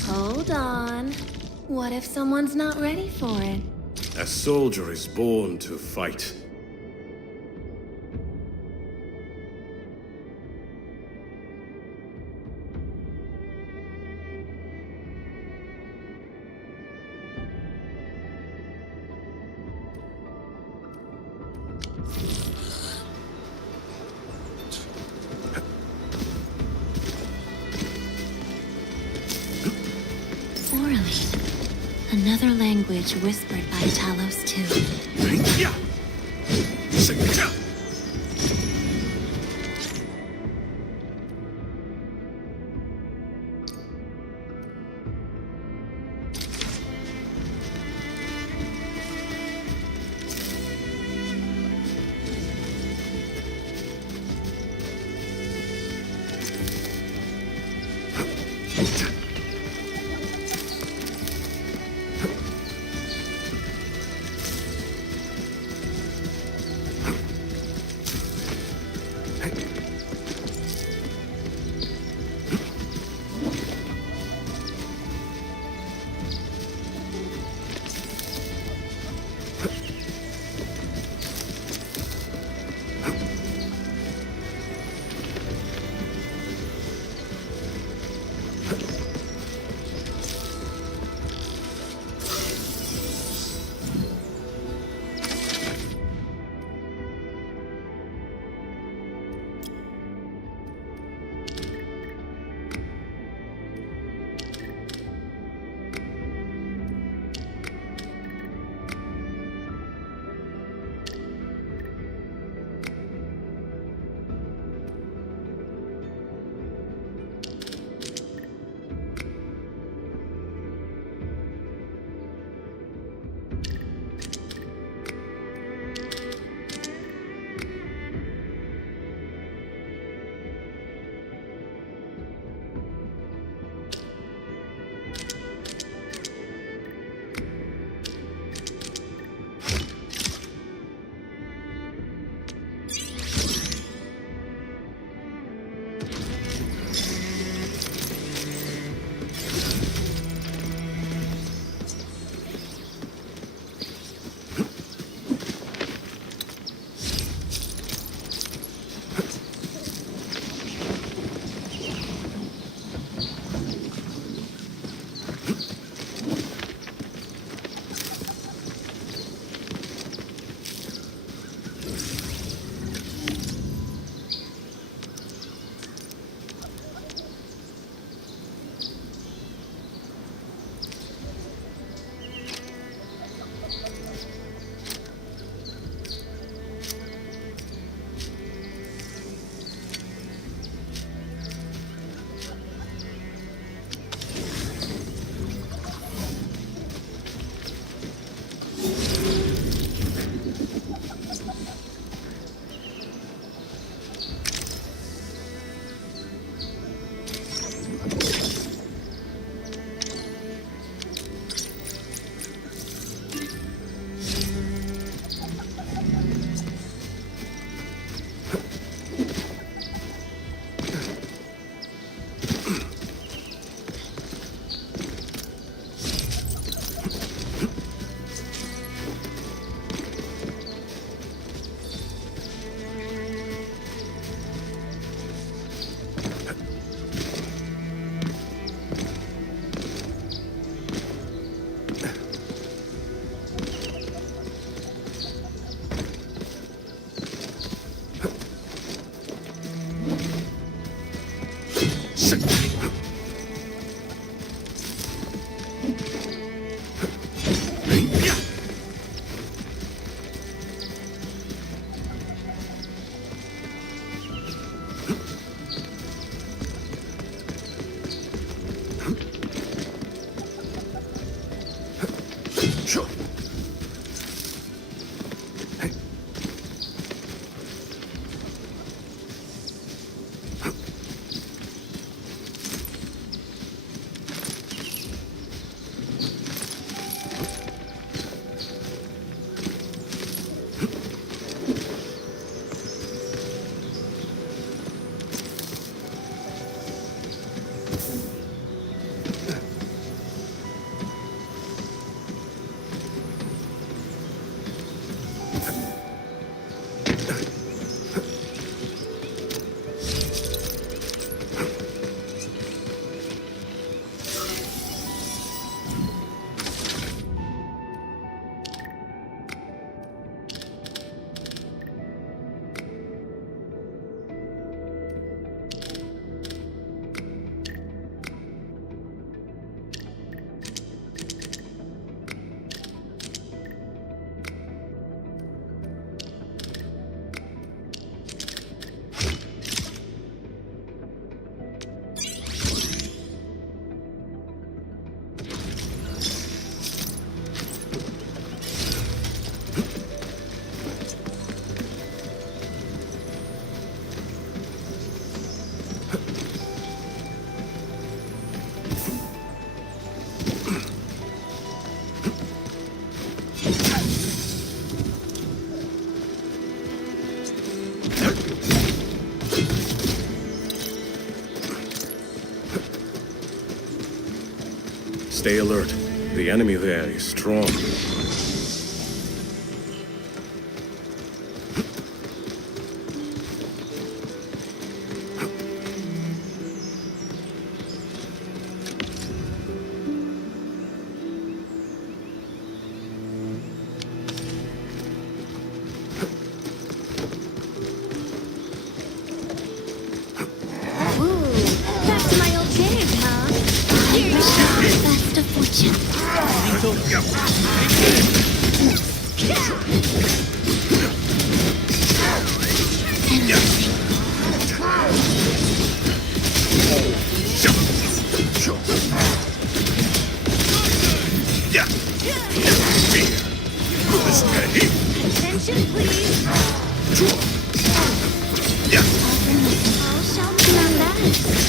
Hold on. What if someone's not ready for it? A soldier is born to fight. Another language whispered by Talos too. Stay alert. The enemy there is strong.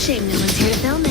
Shame no one's here to film it.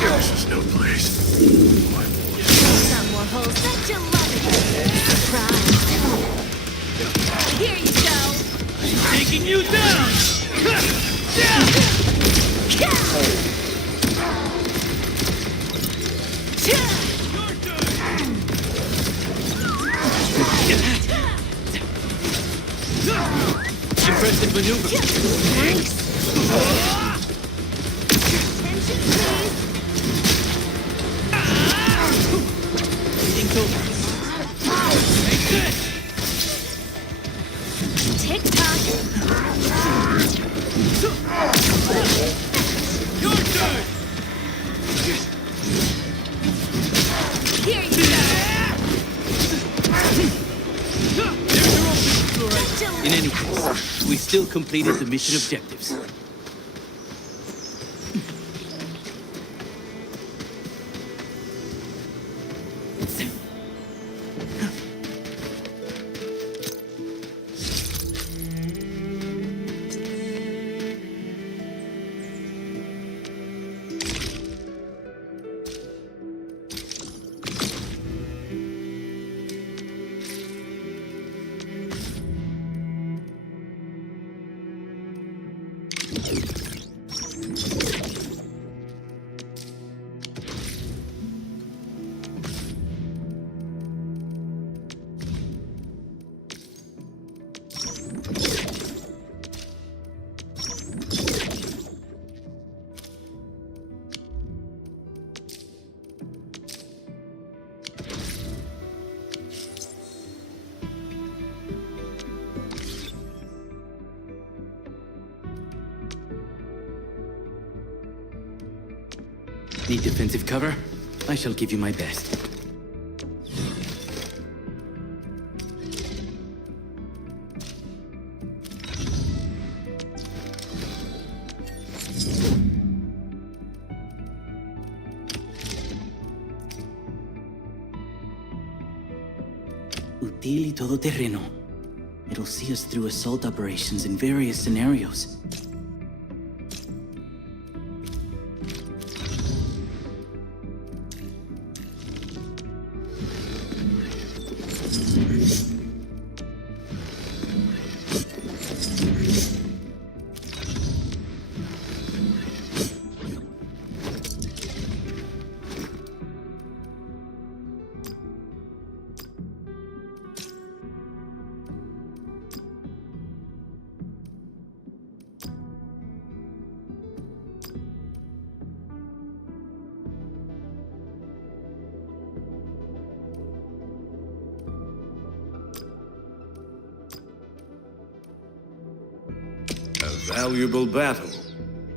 This is no place. Some more holes that you'll love it. Surprise. Here you go. I'm taking you down! Impressive maneuver. Nice. Attention, please. Reading over. Tick tock. Your turn! Here you go. In any case, we still completed the mission objectives. Need defensive cover? I shall give you my best. Utili todoterreno. It'll see us through assault operations in various scenarios. A valuable battle.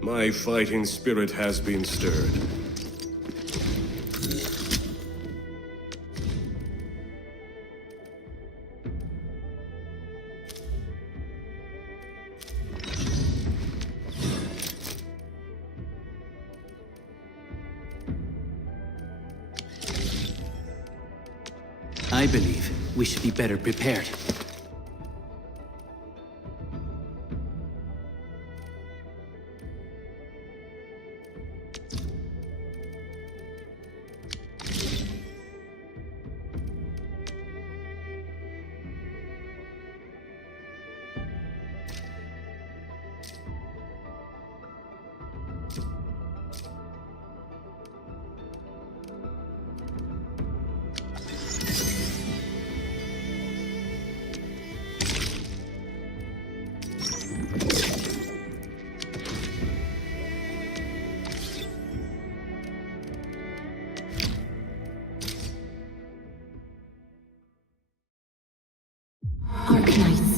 My fighting spirit has been stirred. I believe we should be better prepared. Arknights.